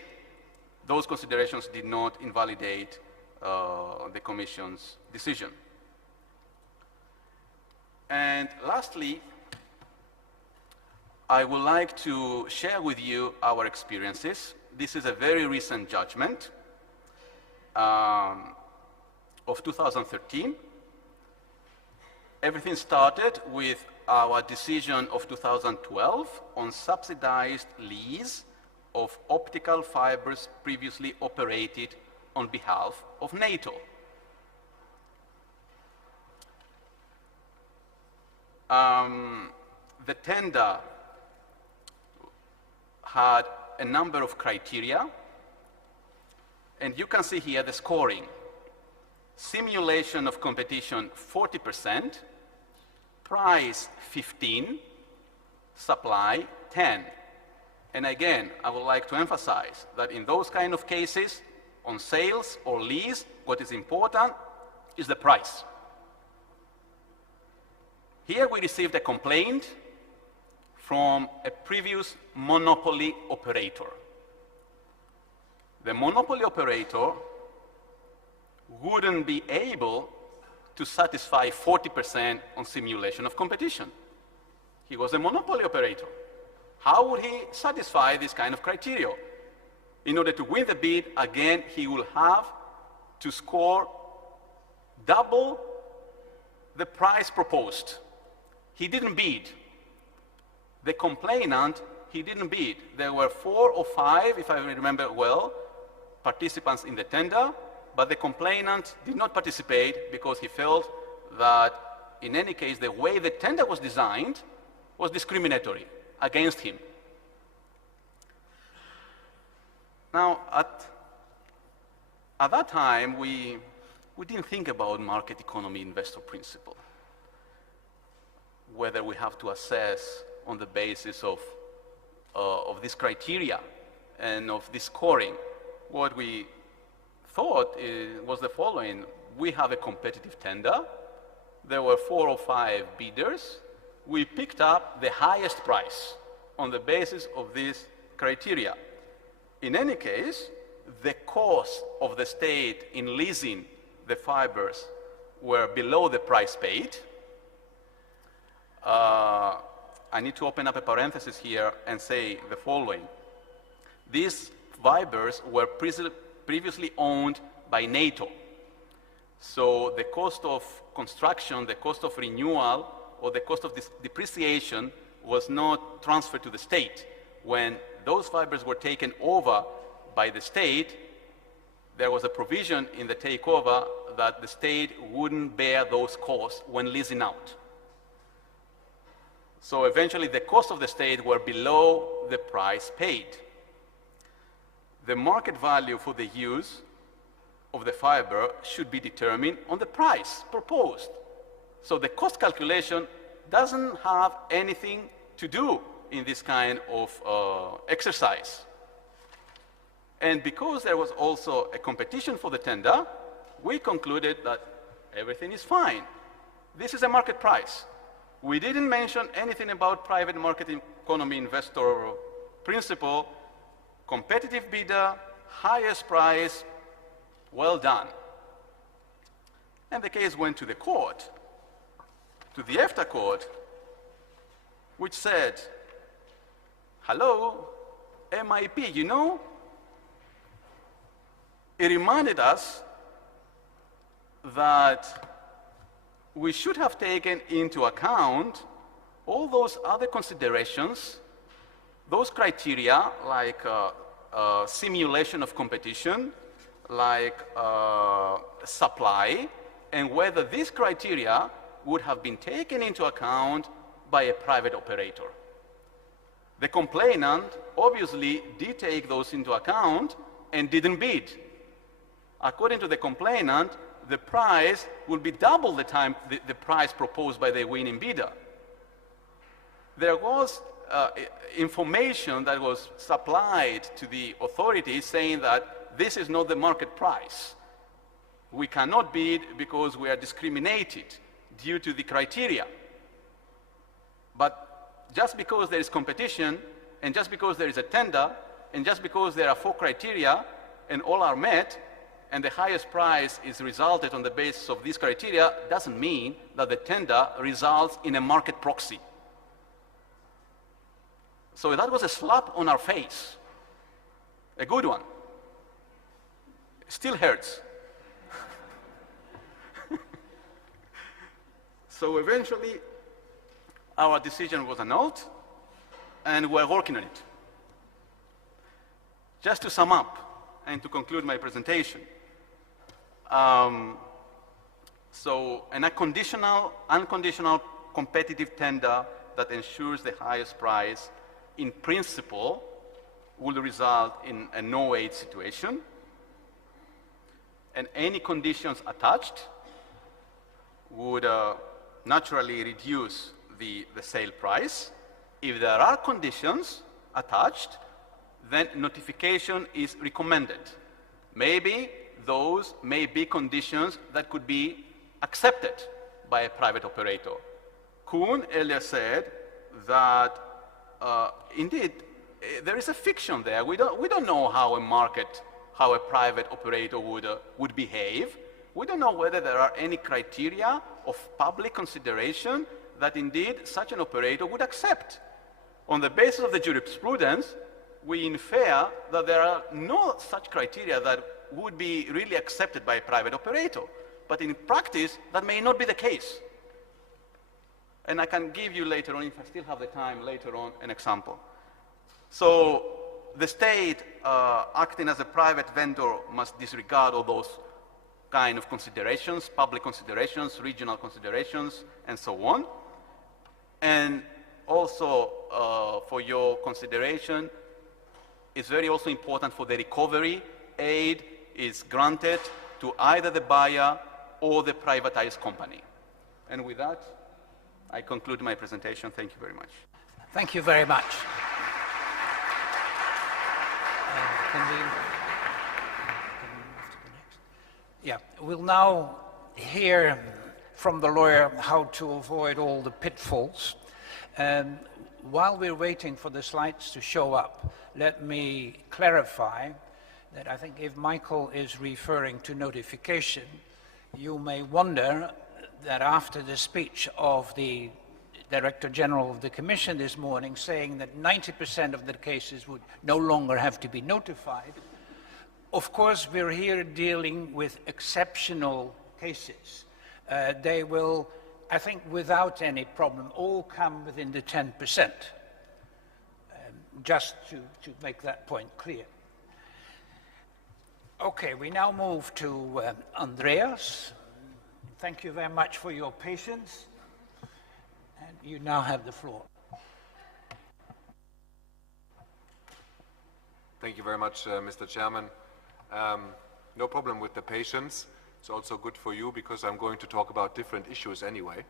those considerations did not invalidate the Commission's decision. And lastly, I would like to share with you our experiences. This is a very recent judgment of 2013. Everything started with our decision of 2012 on subsidized lease of optical fibers previously operated on behalf of NATO. The tender had a number of criteria, and you can see here the scoring. Simulation of competition 40%, price 15, supply 10. And again, I would like to emphasize that in those kind of cases, on sales or lease, what is important is the price. Here we received a complaint from a previous monopoly operator. The monopoly operator wouldn't be able to satisfy 40% on simulation of competition. He was a monopoly operator. How would he satisfy this kind of criteria? In order to win the bid, again, he will have to score double the price proposed. He didn't bid. The complainant, he didn't bid. There were 4 or 5, if I remember well, participants in the tender, but the complainant did not participate because he felt that, in any case, the way the tender was designed was discriminatory against him. Now, at that time, we didn't think about market economy investor principle, whether we have to assess on the basis of this criteria and of this scoring. What we thought was the following. We have a competitive tender. There were 4 or 5 bidders. We picked up the highest price on the basis of this criteria. In any case, the cost of the state in leasing the fibers were below the price paid. I need to open up a parenthesis here and say the following. These fibers were previously owned by NATO. So the cost of construction, the cost of renewal, or the cost of depreciation was not transferred to the state. When those fibers were taken over by the state, there was a provision in the takeover that the state wouldn't bear those costs when leasing out. So eventually the cost of the state were below the price paid. The market value for the use of the fiber should be determined on the price proposed. So the cost calculation doesn't have anything to do in this kind of exercise. And because there was also a competition for the tender, we concluded that everything is fine. This is a market price. We didn't mention anything about private market economy investor principle, competitive bidder, highest price, well done. And the case went to the court, to the EFTA court, which said, hello, MIP, you know, it reminded us that we should have taken into account all those other considerations, those criteria like simulation of competition, like supply, and whether these criteria would have been taken into account by a private operator. The complainant obviously did take those into account and didn't bid. According to the complainant, the price will be double the price proposed by the winning bidder. There was information that was supplied to the authorities saying that this is not the market price. We cannot bid because we are discriminated due to the criteria. But just because there is competition, and just because there is a tender, and just because there are 4 criteria, and all are met, and the highest price is resulted on the basis of these criteria, doesn't mean that the tender results in a market proxy. So that was a slap on our face, a good one. Still hurts. So eventually, our decision was annulled, and we're working on it. Just to sum up and to conclude my presentation, so an unconditional competitive tender that ensures the highest price, in principle, will result in a no-aid situation, and any conditions attached would naturally reduce the sale price. If there are conditions attached, then notification is recommended. Maybe those may be conditions that could be accepted by a private operator. Kuhn earlier said that indeed there is a fiction there. We don't know how a private operator would behave. We don't know whether there are any criteria of public consideration that indeed such an operator would accept. On the basis of the jurisprudence, we infer that there are no such criteria that would be really accepted by a private operator. But in practice, that may not be the case. And I can give you later on, if I still have the time later on, an example. So the state acting as a private vendor must disregard all those kind of considerations, public considerations, regional considerations, and so on. And also for your consideration, it's very also important for the recovery. Aid is granted to either the buyer or the privatized company. And with that, I conclude my presentation. Thank you very much. Thank you very much. Can we move to the next? Yeah, we'll now hear from the lawyer how to avoid all the pitfalls. While we're waiting for the slides to show up, let me clarify that I think if Michael is referring to notification, you may wonder that after the speech of the Director General of the Commission this morning saying that 90% of the cases would no longer have to be notified, of course we're here dealing with exceptional cases. They will, I think without any problem, all come within the 10%, just to make that point clear. Okay, we now move to Andreas. Thank you very much for your patience. And you now have the floor. Thank you very much, Mr. Chairman. No problem with the patience. It's also good for you because I'm going to talk about different issues anyway.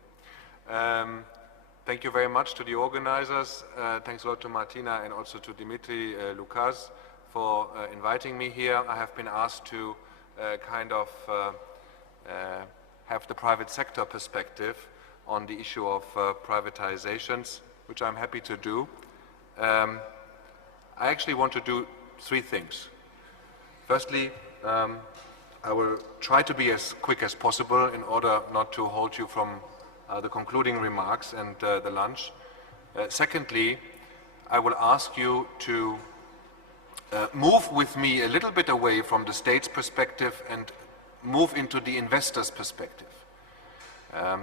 Thank you very much to the organizers. Thanks a lot to Martina and also to Dimitri Loukas for inviting me here. I have been asked to have the private sector perspective on the issue of privatizations, which I'm happy to do. I actually want to do three things. Firstly, I will try to be as quick as possible in order not to hold you from the concluding remarks and the lunch. Secondly, I will ask you to move with me a little bit away from the state's perspective and move into the investor's perspective.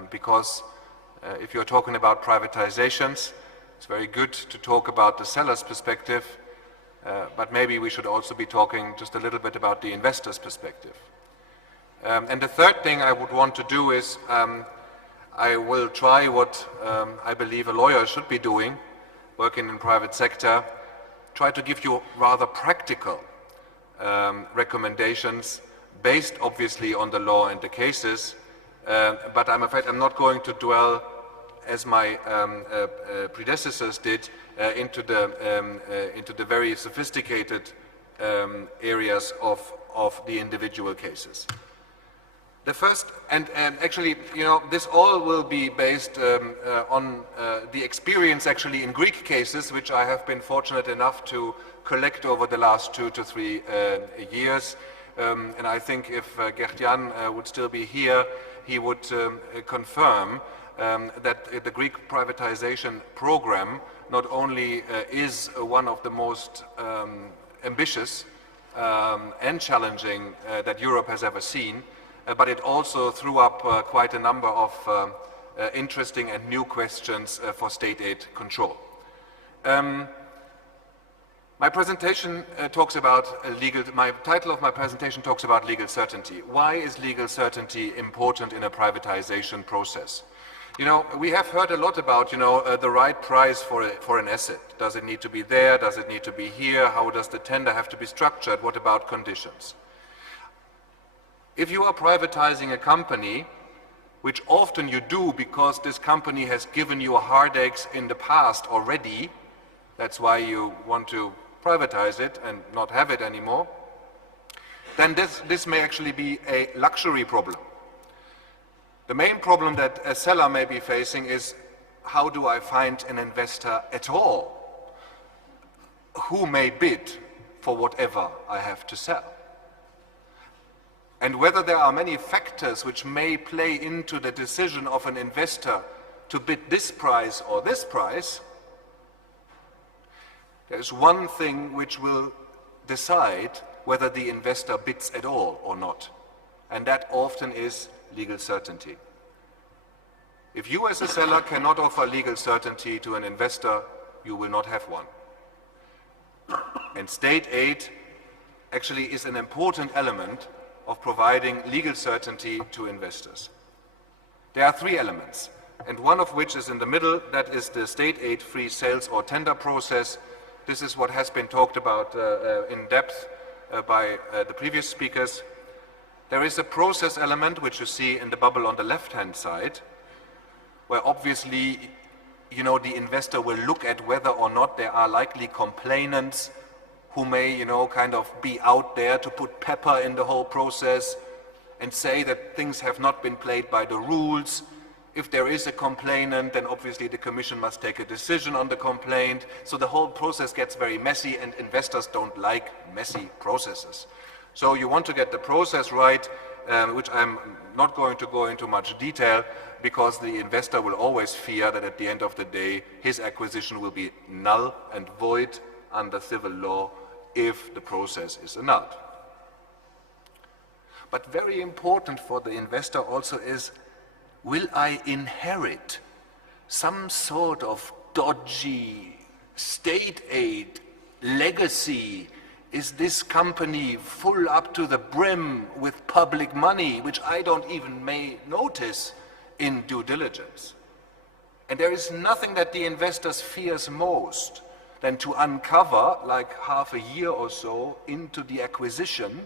Because if you're talking about privatizations, it's very good to talk about the seller's perspective, but maybe we should also be talking just a little bit about the investor's perspective. And the third thing I would want to do is I will try what I believe a lawyer should be doing, working in private sector, try to give you rather practical recommendations based obviously on the law and the cases, but I'm afraid I'm not going to dwell as my predecessors did into the very sophisticated areas of the individual cases. The first, and actually, you know, this all will be based on the experience actually in Greek cases, which I have been fortunate enough to collect over the last 2 to 3 years. And I think if Gert-Jan would still be here, he would confirm that the Greek privatization program not only is one of the most ambitious and challenging that Europe has ever seen, but it also threw up quite a number of interesting and new questions for state aid control. My presentation talks about my title of my presentation talks about legal certainty. Why is legal certainty important in a privatization process? You know, we have heard a lot about, you know, the right price for an asset. Does it need to be there? Does it need to be here? How does the tender have to be structured? What about conditions? If you are privatizing a company, which often you do because this company has given you heartaches in the past already, that's why you want to privatize it and not have it anymore, then this may actually be a luxury problem. The main problem that a seller may be facing is, how do I find an investor at all who may bid for whatever I have to sell? And whether there are many factors which may play into the decision of an investor to bid this price or this price, there is one thing which will decide whether the investor bids at all or not, and that often is legal certainty. If you as a seller cannot offer legal certainty to an investor, you will not have one. And state aid actually is an important element of providing legal certainty to investors. There are 3 elements, and one of which is in the middle, that is the state aid-free sales or tender process. This is what has been talked about in depth by the previous speakers. There is a process element, which you see in the bubble on the left-hand side, where obviously, you know, the investor will look at whether or not there are likely complainants who may, you know, kind of be out there to put pepper in the whole process and say that things have not been played by the rules. If there is a complainant, then obviously the Commission must take a decision on the complaint. So the whole process gets very messy, and investors don't like messy processes. So you want to get the process right, which I'm not going to go into much detail, because the investor will always fear that at the end of the day, his acquisition will be null and void under civil law if the process is annulled. But very important for the investor also is, will I inherit some sort of dodgy state aid legacy? Is this company full up to the brim with public money, which I don't even may notice in due diligence? And there is nothing that the investors fears most than to uncover, like half a year or so into the acquisition,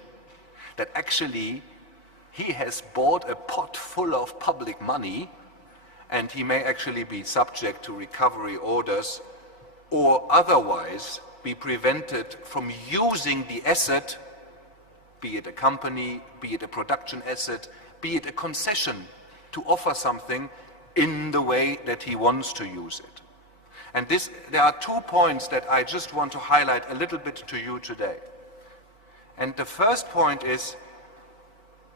that actually he has bought a pot full of public money, and he may actually be subject to recovery orders or otherwise be prevented from using the asset, be it a company, be it a production asset, be it a concession, to offer something in the way that he wants to use it. And there are 2 points that I just want to highlight a little bit to you today. And the first point is,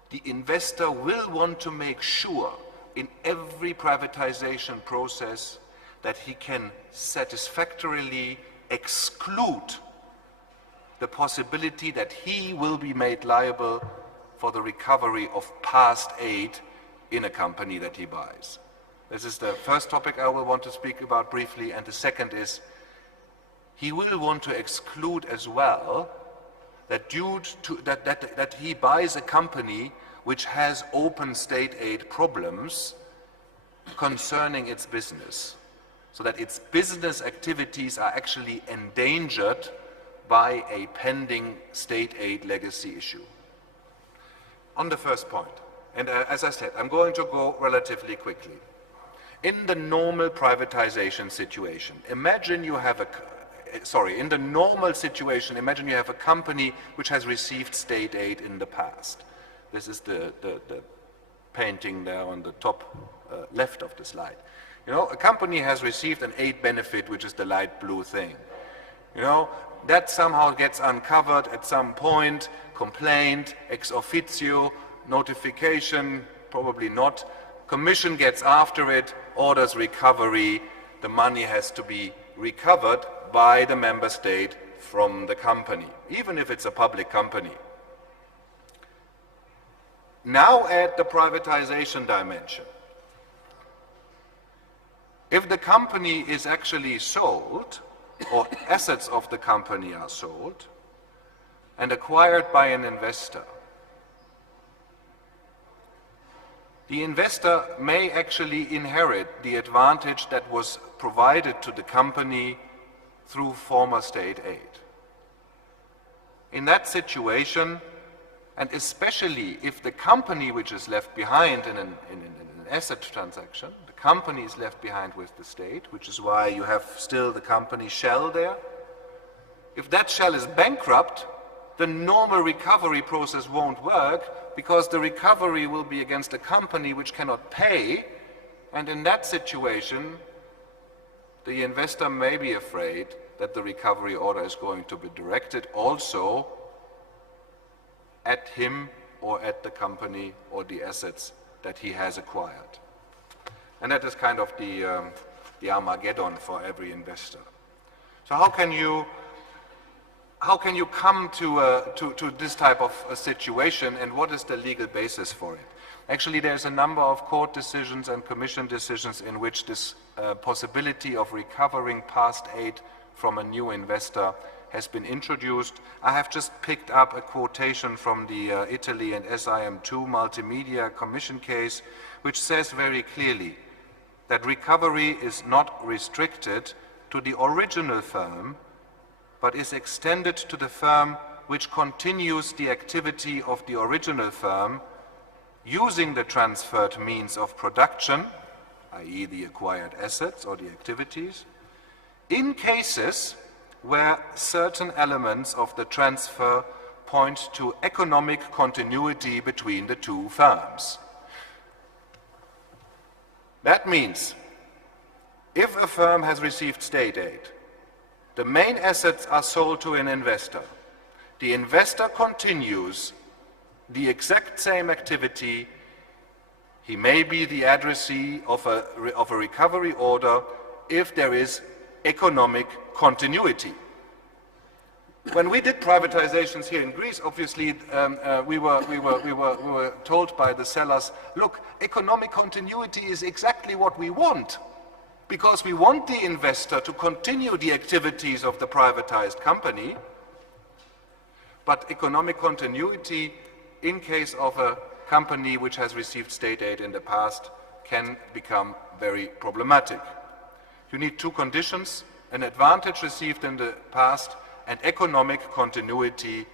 the investor will want to make sure in every privatization process that he can satisfactorily exclude the possibility that he will be made liable for the recovery of past aid in a company that he buys. This is the first topic I will want to speak about briefly, and the second is, he will want to exclude as well that that he buys a company which has open state aid problems concerning its business, so that its business activities are actually endangered by a pending state aid legacy issue. On the first point, and as I said, I'm going to go relatively quickly. In the normal privatization situation, imagine you have in the normal situation, imagine you have a company which has received state aid in the past. This is the painting there on the top left of the slide. You know, a company has received an aid benefit, which is the light blue thing. You know, that somehow gets uncovered at some point, complaint, ex officio, notification, probably not. Commission gets after it, orders recovery. The money has to be recovered by the member state from the company, even if it's a public company. Now add the privatization dimension. If the company is actually sold, or assets of the company are sold, and acquired by an investor, the investor may actually inherit the advantage that was provided to the company through former state aid. In that situation, and especially if the company which is left behind in an asset transaction, the company is left behind with the state, which is why you have still the company shell there. If that shell is bankrupt, the normal recovery process won't work, because the recovery will be against a company which cannot pay, and in that situation, the investor may be afraid that the recovery order is going to be directed also at him or at the company or the assets that he has acquired. And that is kind of the Armageddon for every investor. So how can you come to this type of a situation, and what is the legal basis for it? Actually, there's a number of court decisions and commission decisions in which this possibility of recovering past aid from a new investor has been introduced. I have just picked up a quotation from the Italy and SIM2 multimedia commission case, which says very clearly that recovery is not restricted to the original firm, but is extended to the firm which continues the activity of the original firm using the transferred means of production, i.e. the acquired assets or the activities, in cases where certain elements of the transfer point to economic continuity between the two firms. That means, if a firm has received state aid, the main assets are sold to an investor. The investor continues the exact same activity. He may be the addressee of a recovery order if there is economic continuity. When we did privatizations here in Greece, obviously we were told by the sellers, look, economic continuity is exactly what we want, because we want the investor to continue the activities of the privatized company, but economic continuity in case of a company which has received state aid in the past can become very problematic. You need two conditions: an advantage received in the past and economic continuity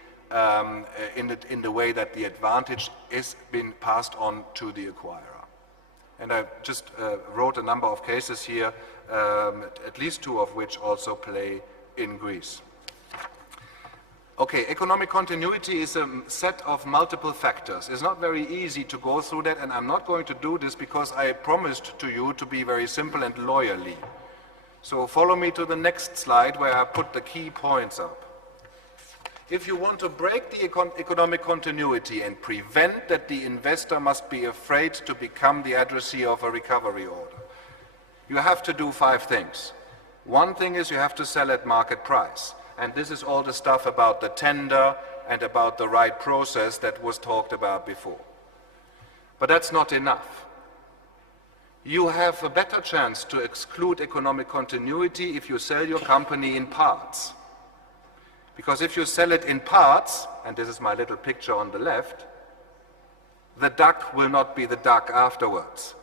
in the way that the advantage is being passed on to the acquirer. And I just wrote a number of cases here, at least 2 of which also play in Greece. Okay, economic continuity is a set of multiple factors. It's not very easy to go through that, and I'm not going to do this because I promised to you to be very simple and lawyerly. So follow me to the next slide where I put the key points up. If you want to break the economic continuity and prevent that the investor must be afraid to become the addressee of a recovery order, you have to do 5 things. One thing is you have to sell at market price. And this is all the stuff about the tender and about the right process that was talked about before. But that's not enough. You have a better chance to exclude economic continuity if you sell your company in parts. Because if you sell it in parts, and this is my little picture on the left, the duck will not be the duck afterwards.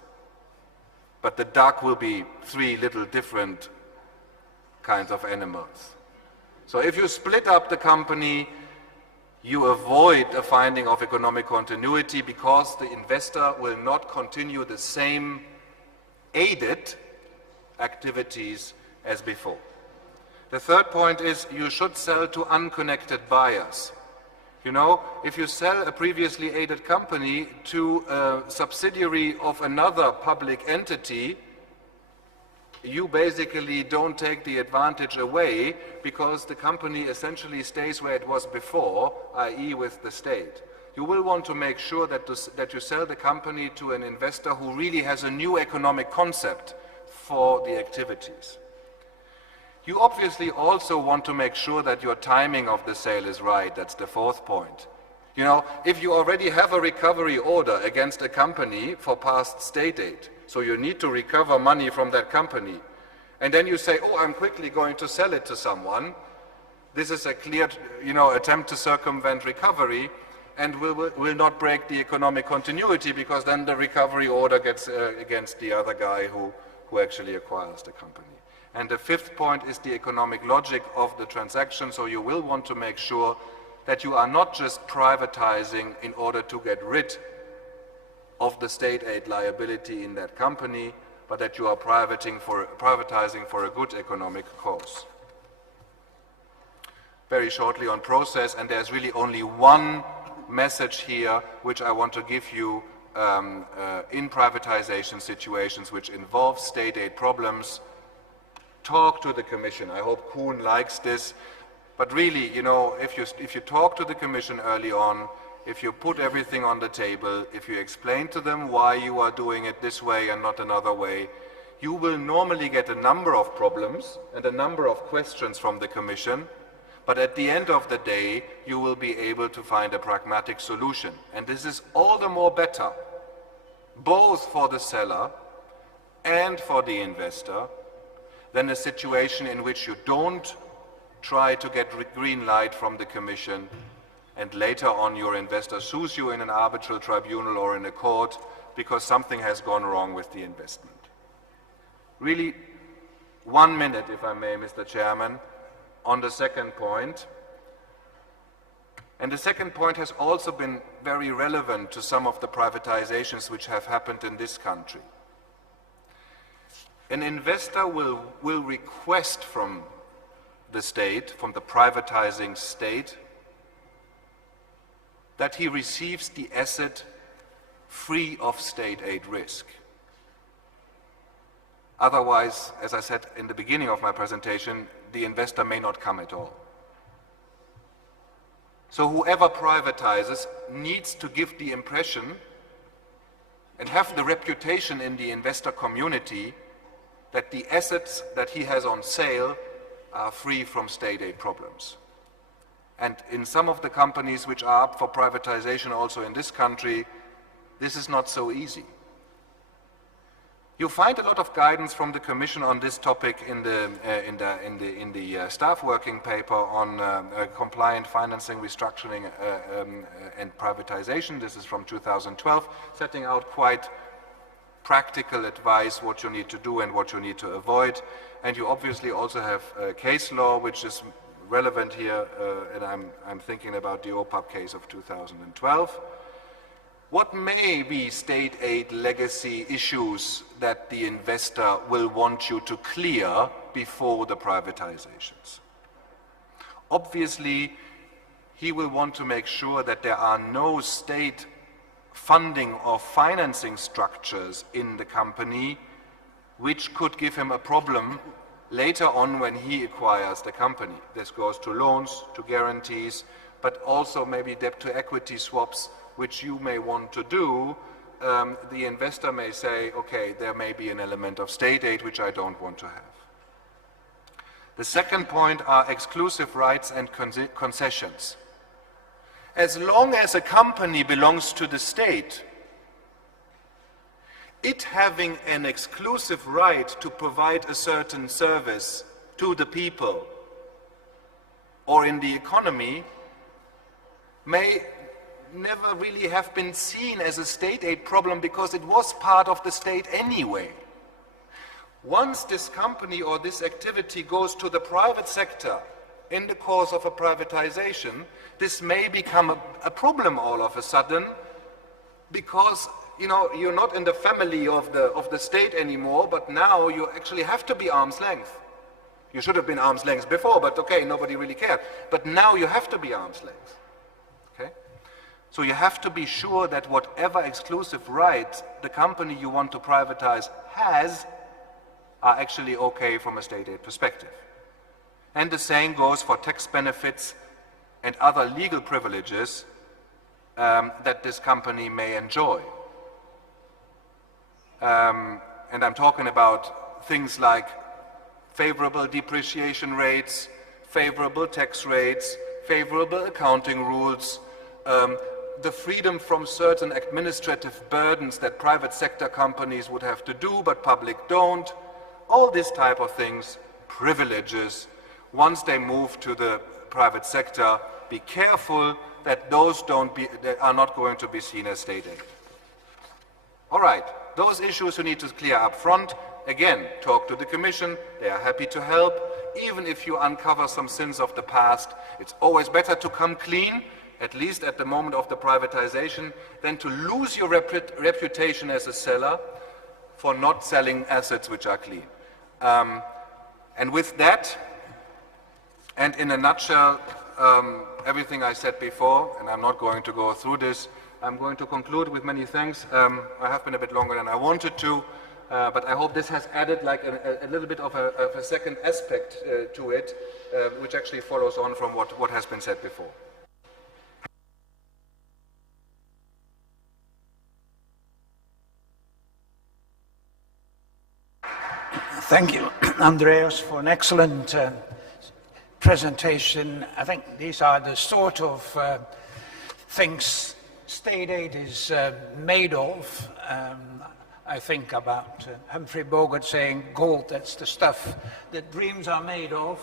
But the duck will be 3 little different kinds of animals. So if you split up the company, you avoid a finding of economic continuity because the investor will not continue the same aided activities as before. The third point is you should sell to unconnected buyers. You know, if you sell a previously aided company to a subsidiary of another public entity, you basically don't take the advantage away because the company essentially stays where it was before, i.e. with the state. You will want to make sure that you sell the company to an investor who really has a new economic concept for the activities. You obviously also want to make sure that your timing of the sale is right. That's the 4th point. You know, if you already have a recovery order against a company for past state aid, so you need to recover money from that company, and then you say, oh, I'm quickly going to sell it to someone, this is a clear, attempt to circumvent recovery and will not break the economic continuity because then the recovery order gets against the other guy who actually acquires the company. And the 5th point is the economic logic of the transaction, so you will want to make sure that you are not just privatizing in order to get rid of the state aid liability in that company, but that you are privatizing for a good economic cause. Very shortly on process, and there's really only one message here which I want to give you in privatization situations which involve state aid problems. Talk to the Commission. I hope Kuhn likes this, but really, if you talk to the Commission early on, if you put everything on the table, if you explain to them why you are doing it this way and not another way, you will normally get a number of problems and a number of questions from the Commission, but at the end of the day, you will be able to find a pragmatic solution. And this is all the more better, both for the seller and for the investor, than a situation in which you don't try to get green light from the Commission and later on your investor sues you in an arbitral tribunal or in a court because something has gone wrong with the investment. Really, 1 minute, if I may, Mr. Chairman, on the second point. And the second point has also been very relevant to some of the privatizations which have happened in this country. An investor will request from the state, from the privatizing state, that he receives the asset free of state aid risk. Otherwise, as I said in the beginning of my presentation, the investor may not come at all. So whoever privatizes needs to give the impression and have the reputation in the investor community that the assets that he has on sale are free from state aid problems. And in some of the companies which are up for privatization also in this country, this is not so easy. You find a lot of guidance from the Commission on this topic in the staff working paper on compliant financing, restructuring and privatization. This is from 2012, setting out quite practical advice what you need to do and what you need to avoid. And you obviously also have case law, which is relevant here, and I'm thinking about the OPAP case of 2012. What may be state aid legacy issues that the investor will want you to clear before the privatizations? Obviously, he will want to make sure that there are no state funding or financing structures in the company which could give him a problem later on when he acquires the company. This goes to loans, to guarantees, but also maybe debt to equity swaps, which you may want to do. The investor may say, okay, there may be an element of state aid which I don't want to have. The second point are exclusive rights and concessions. As long as a company belongs to the state, it having an exclusive right to provide a certain service to the people or in the economy may never really have been seen as a state aid problem because it was part of the state anyway. Once this company or this activity goes to the private sector in the course of a privatization, this may become a problem all of a sudden because you're not in the family of the state anymore, but now you actually have to be arm's length. You should have been arm's length before, but okay, nobody really cared. But now you have to be arm's length. Okay? So you have to be sure that whatever exclusive rights the company you want to privatize has are actually okay from a state aid perspective. And the same goes for tax benefits and other legal privileges that this company may enjoy. And I'm talking about things like favorable depreciation rates, favorable tax rates, favorable accounting rules, the freedom from certain administrative burdens that private sector companies would have to do but public don't, all this type of things, privileges. Once they move to the private sector, be careful that those that are not going to be seen as state aid. All right, those issues you need to clear up front. Again, talk to the Commission. They are happy to help. Even if you uncover some sins of the past, it's always better to come clean, at least at the moment of the privatization, than to lose your reputation as a seller for not selling assets which are clean. And with that, and in a nutshell, everything I said before, and I'm not going to go through this, I'm going to conclude with many thanks. I have been a bit longer than I wanted to, but I hope this has added like a little bit of a second aspect to it, which actually follows on from what has been said before. Thank you, Andreas, for an excellent presentation. I think these are the sort of things state aid is made of. I think about Humphrey Bogart saying, gold, that's the stuff that dreams are made of.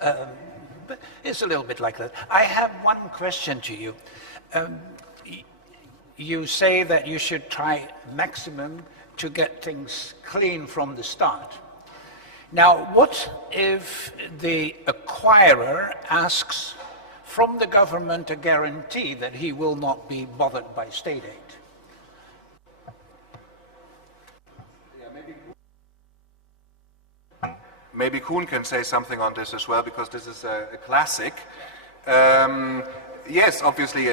But it's a little bit like that. I have one question to you. You say that you should try maximum to get things clean from the start. Now, what if the acquirer asks from the government a guarantee that he will not be bothered by state aid? Maybe Kuhn can say something on this as well, because this is a classic. Yes, obviously,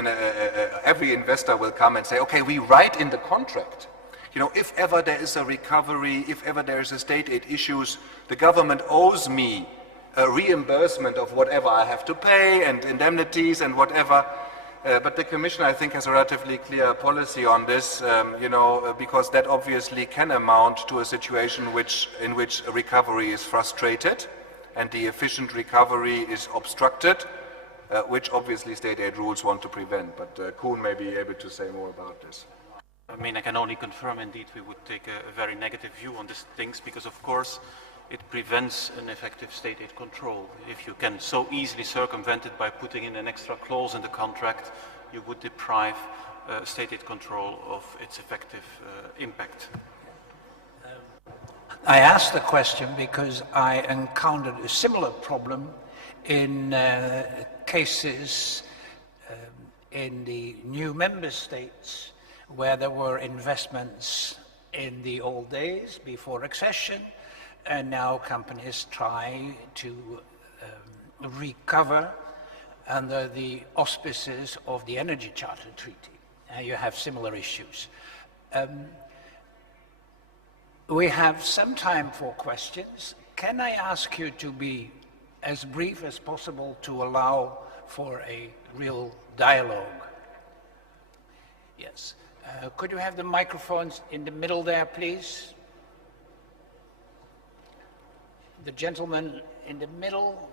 every investor will come and say, okay, we write in the contract, if ever there is a recovery, if ever there is a state aid issues, the government owes me a reimbursement of whatever I have to pay and indemnities and whatever. But the Commission, I think, has a relatively clear policy on this, because that obviously can amount to a situation in which a recovery is frustrated and the efficient recovery is obstructed, which obviously state aid rules want to prevent. But Kuhn may be able to say more about this. I mean, I can only confirm indeed we would take a very negative view on these things because, of course, it prevents an effective state aid control. If you can so easily circumvent it by putting in an extra clause in the contract, you would deprive state aid control of its effective impact. I asked the question because I encountered a similar problem in cases in the new member states where there were investments in the old days before accession, and now companies try to recover under the auspices of the Energy Charter Treaty. You have similar issues. We have some time for questions. Can I ask you to be as brief as possible to allow for a real dialogue? Yes. Could you have the microphones in the middle there, please? The gentleman in the middle,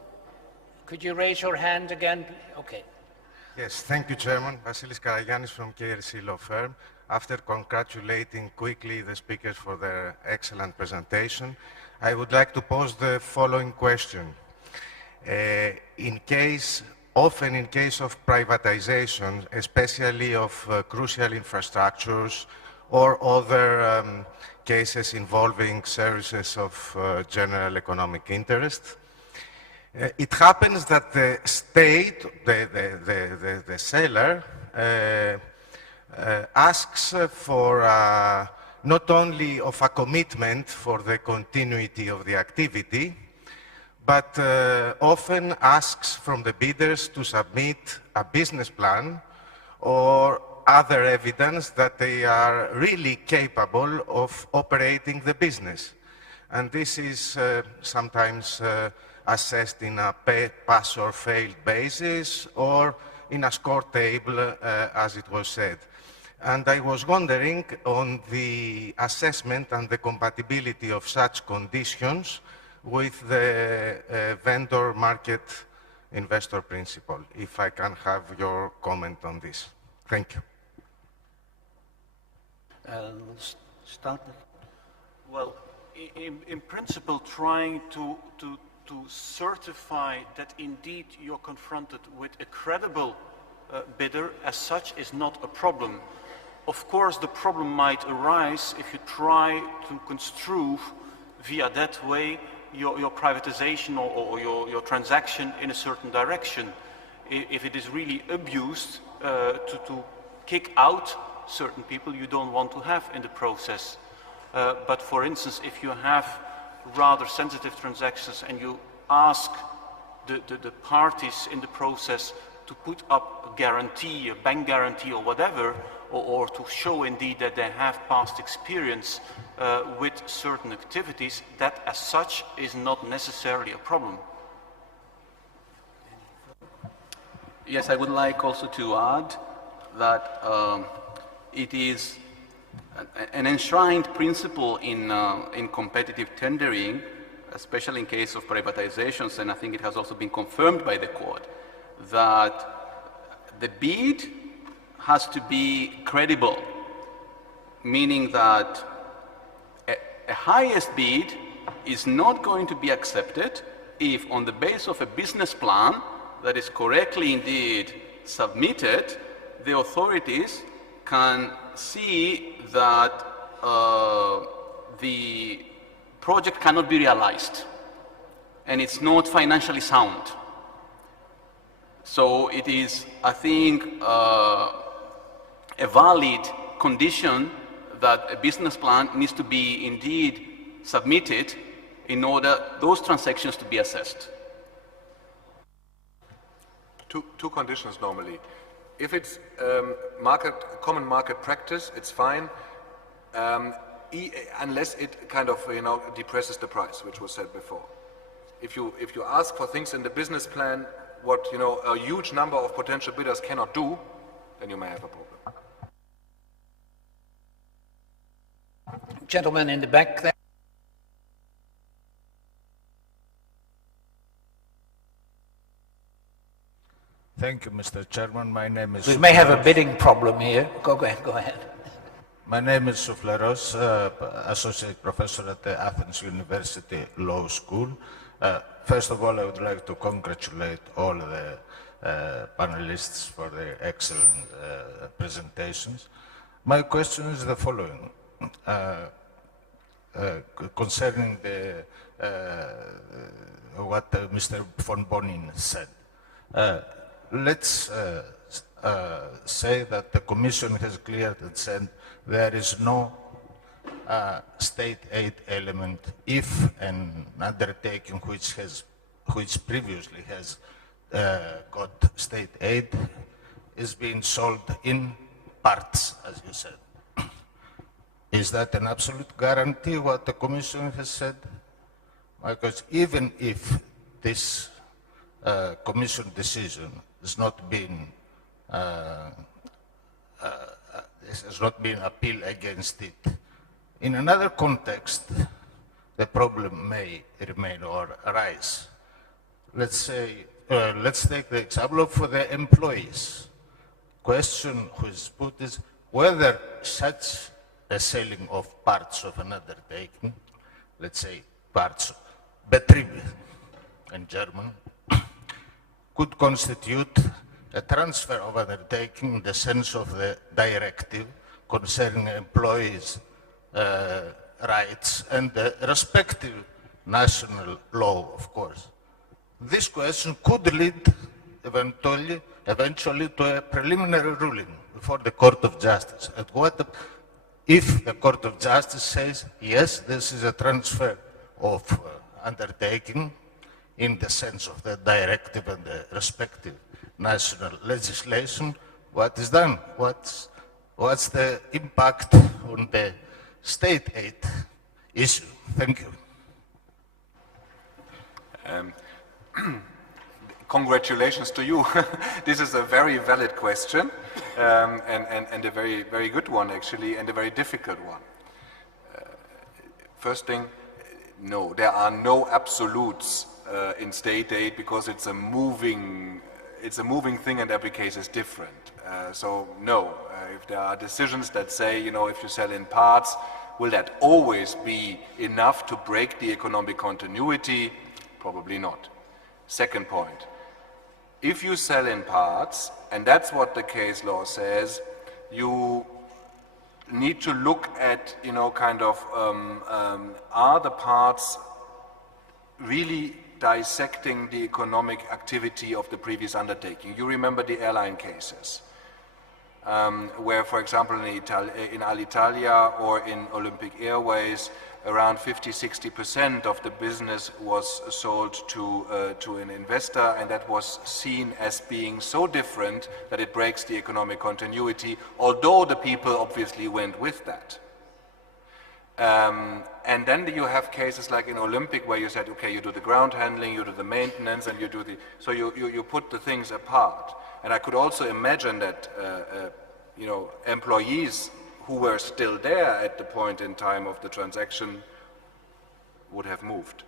could you raise your hand again? Okay. Yes, thank you, Chairman. Vasilis Karagiannis from KRC Law Firm. After congratulating quickly the speakers for their excellent presentation, I would like to pose the following question. Often in case of privatization, especially of crucial infrastructures or other cases involving services of general economic interest, it happens that the state, the seller, asks for not only of a commitment for the continuity of the activity, but often asks from the bidders to submit a business plan or other evidence that they are really capable of operating the business. And this is sometimes assessed in a pass or failed basis or in a score table, as it was said. And I was wondering on the assessment and the compatibility of such conditions with the vendor market investor principle, if I can have your comment on this. Thank you. Start. Well, in principle, trying to certify that indeed you're confronted with a credible bidder as such is not a problem. Of course, the problem might arise if you try to construe via that way your privatization or your transaction in a certain direction. If it is really abused to kick out certain people you don't want to have in the process. But for instance, if you have rather sensitive transactions and you ask the parties in the process to put up a guarantee, a bank guarantee or whatever, or to show indeed that they have past experience with certain activities, that as such is not necessarily a problem. Yes, I would like also to add that it is an enshrined principle in competitive tendering, especially in case of privatizations, and I think it has also been confirmed by the court, that the bid has to be credible, meaning that a highest bid is not going to be accepted if on the basis of a business plan that is correctly indeed submitted, the authorities can see that the project cannot be realized and it's not financially sound. So it is, I think, a valid condition that a business plan needs to be indeed submitted in order those transactions to be assessed. Two conditions normally. If it's common market practice, it's fine, unless it kind of depresses the price, which was said before. If you ask for things in the business plan, what a huge number of potential bidders cannot do, then you may have a problem. Gentleman in the back there. Thank you, Mr. Chairman. My name is... We may have a bidding problem here. Go ahead. My name is Soufleros, Associate Professor at the Athens University Law School. First of all, I would like to congratulate all the panelists for their excellent presentations. My question is the following. Concerning what Mr. von Bonin said. Let's say that the Commission has cleared and said there is no state aid element if an undertaking which previously has got state aid is being sold in parts, as you said. Is that an absolute guarantee what the Commission has said? Because even if this Commission decision has not been appealed against it, in another context, the problem may remain or arise. Let's say, let's take the example of for the employees. Question which is put is whether such a selling of parts of an undertaking, let's say parts, Betrieb in German, could constitute a transfer of undertaking in the sense of the directive concerning employees' rights and the respective national law, of course. This question could lead eventually to a preliminary ruling before the Court of Justice. And what if the Court of Justice says, yes, this is a transfer of undertaking in the sense of the directive and the respective national legislation, what is done? What's the impact on the state aid issue? Thank you. Congratulations to you. This is a very valid question, and a very, very good one, actually, and a very difficult one. First thing, no, there are no absolutes in state aid because it's a moving thing, and every case is different. So no, if there are decisions that say, you know, if you sell in parts, will that always be enough to break the economic continuity? Probably not. Second point, if you sell in parts, and that's what the case law says, you need to look at, you know, kind of, are the parts really dissecting the economic activity of the previous undertaking? You remember the airline cases, where, for example, in Alitalia or in Olympic Airways, around 50–60% of the business was sold to an investor, and that was seen as being so different that it breaks the economic continuity, although the people obviously went with that. And then you have cases like in Olympic where you said, okay, you do the ground handling, you do the maintenance, and you do the, so you put the things apart. And I could also imagine that, you know, employees who were still there at the point in time of the transaction would have moved.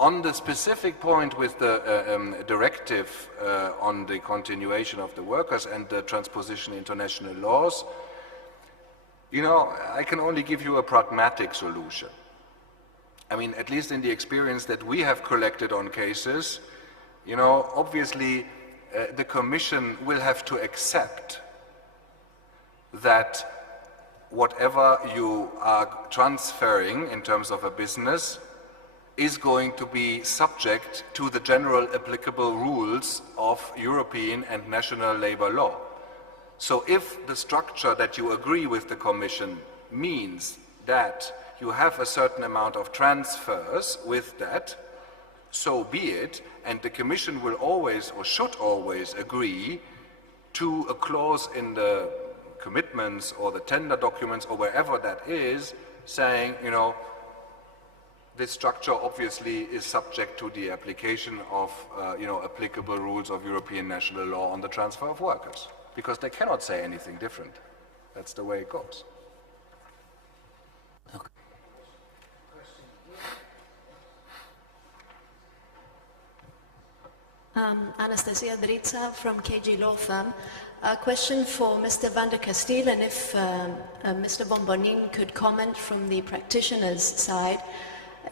On the specific point with the directive on the continuation of the workers and the transposition into national laws, you know, I can only give you a pragmatic solution. I mean, at least in the experience that we have collected on cases, you know, obviously the Commission will have to accept that whatever you are transferring in terms of a business is going to be subject to the general applicable rules of European and national labor law. So if the structure that you agree with the Commission means that you have a certain amount of transfers with that, so be it, and the Commission will always or should always agree to a clause in the commitments or the tender documents or wherever that is, saying, you know, this structure obviously is subject to the application of, you know, applicable rules of European national law on the transfer of workers, because they cannot say anything different. That's the way it goes. Okay. Anastasia Dritsa from KG Law Firm. A question for Mr. van der Kasteel, and if Mr. Bombonin could comment from the practitioner's side.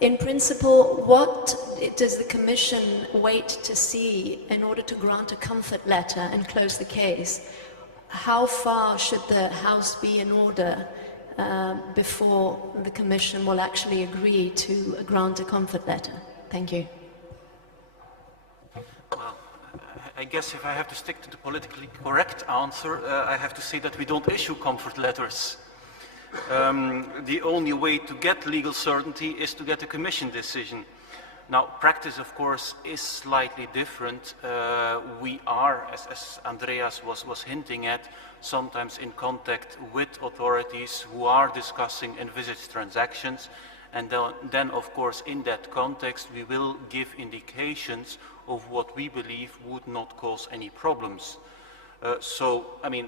In principle, what does the Commission wait to see in order to grant a comfort letter and close the case? How far should the House be in order before the Commission will actually agree to grant a comfort letter? Thank you. Well, I guess if I have to stick to the politically correct answer, I have to say that we don't issue comfort letters. The only way to get legal certainty is to get a Commission decision. Now, practice, of course, is slightly different. We are, as Andreas was hinting at, sometimes in contact with authorities who are discussing envisaged transactions. And then, of course, in that context, we will give indications of what we believe would not cause any problems. So, I mean,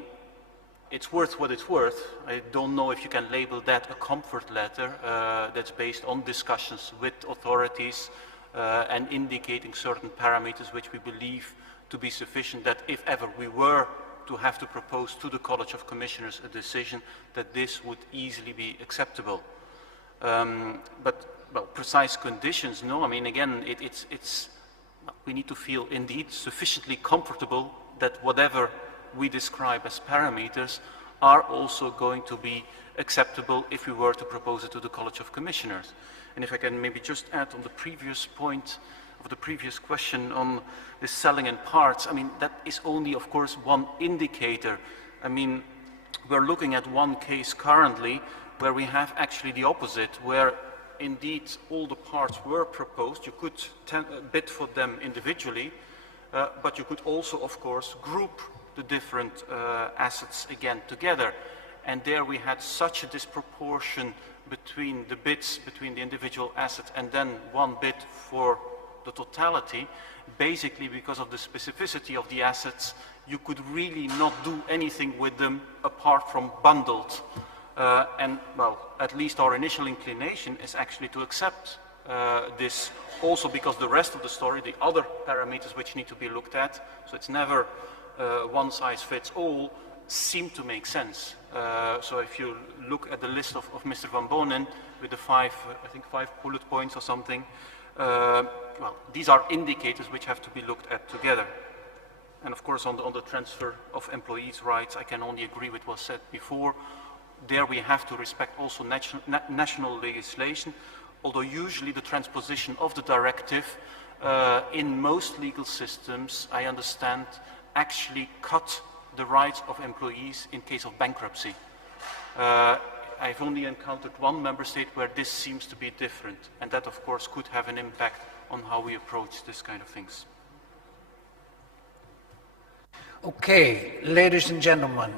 it's worth what it's worth. I don't know if you can label that a comfort letter that's based on discussions with authorities and indicating certain parameters which we believe to be sufficient that if ever we were to have to propose to the College of Commissioners a decision, that this would easily be acceptable. But, well, precise conditions, no. I mean, again, we need to feel indeed sufficiently comfortable that whatever we describe as parameters are also going to be acceptable if we were to propose it to the College of Commissioners. And if I can maybe just add on the previous point of the previous question on the selling in parts, I mean, that is only, of course, one indicator. I mean, we're looking at one case currently where we have actually the opposite, where indeed all the parts were proposed. You could bid for them individually, but you could also, of course, group the different assets again together. And there we had such a disproportion between the bids, between the individual assets, and then one bid for the totality. Basically, because of the specificity of the assets, you could really not do anything with them apart from bundled. And, well, at least our initial inclination is actually to accept this, also because the rest of the story, the other parameters which need to be looked at, so it's never one size fits all, seem to make sense. So if you look at the list of Mr. Van Bonen with the five bullet points or something, well, these are indicators which have to be looked at together. And of course, on the transfer of employees' rights, I can only agree with what was said before. There we have to respect also national legislation, although usually the transposition of the directive in most legal systems, I understand, actually cut the rights of employees in case of bankruptcy. I've only encountered one member state where this seems to be different, and that of course could have an impact on how we approach this kind of things. Okay, ladies and gentlemen,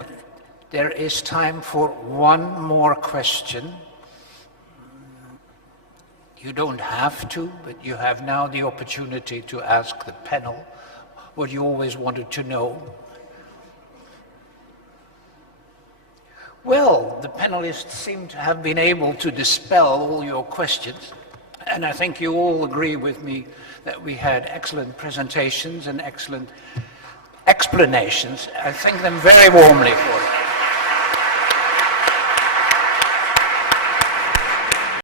there is time for one more question. You don't have to, but you have now the opportunity to ask the panel what you always wanted to know. Well, the panelists seem to have been able to dispel all your questions, and I think you all agree with me that we had excellent presentations and excellent explanations. I thank them very warmly for it.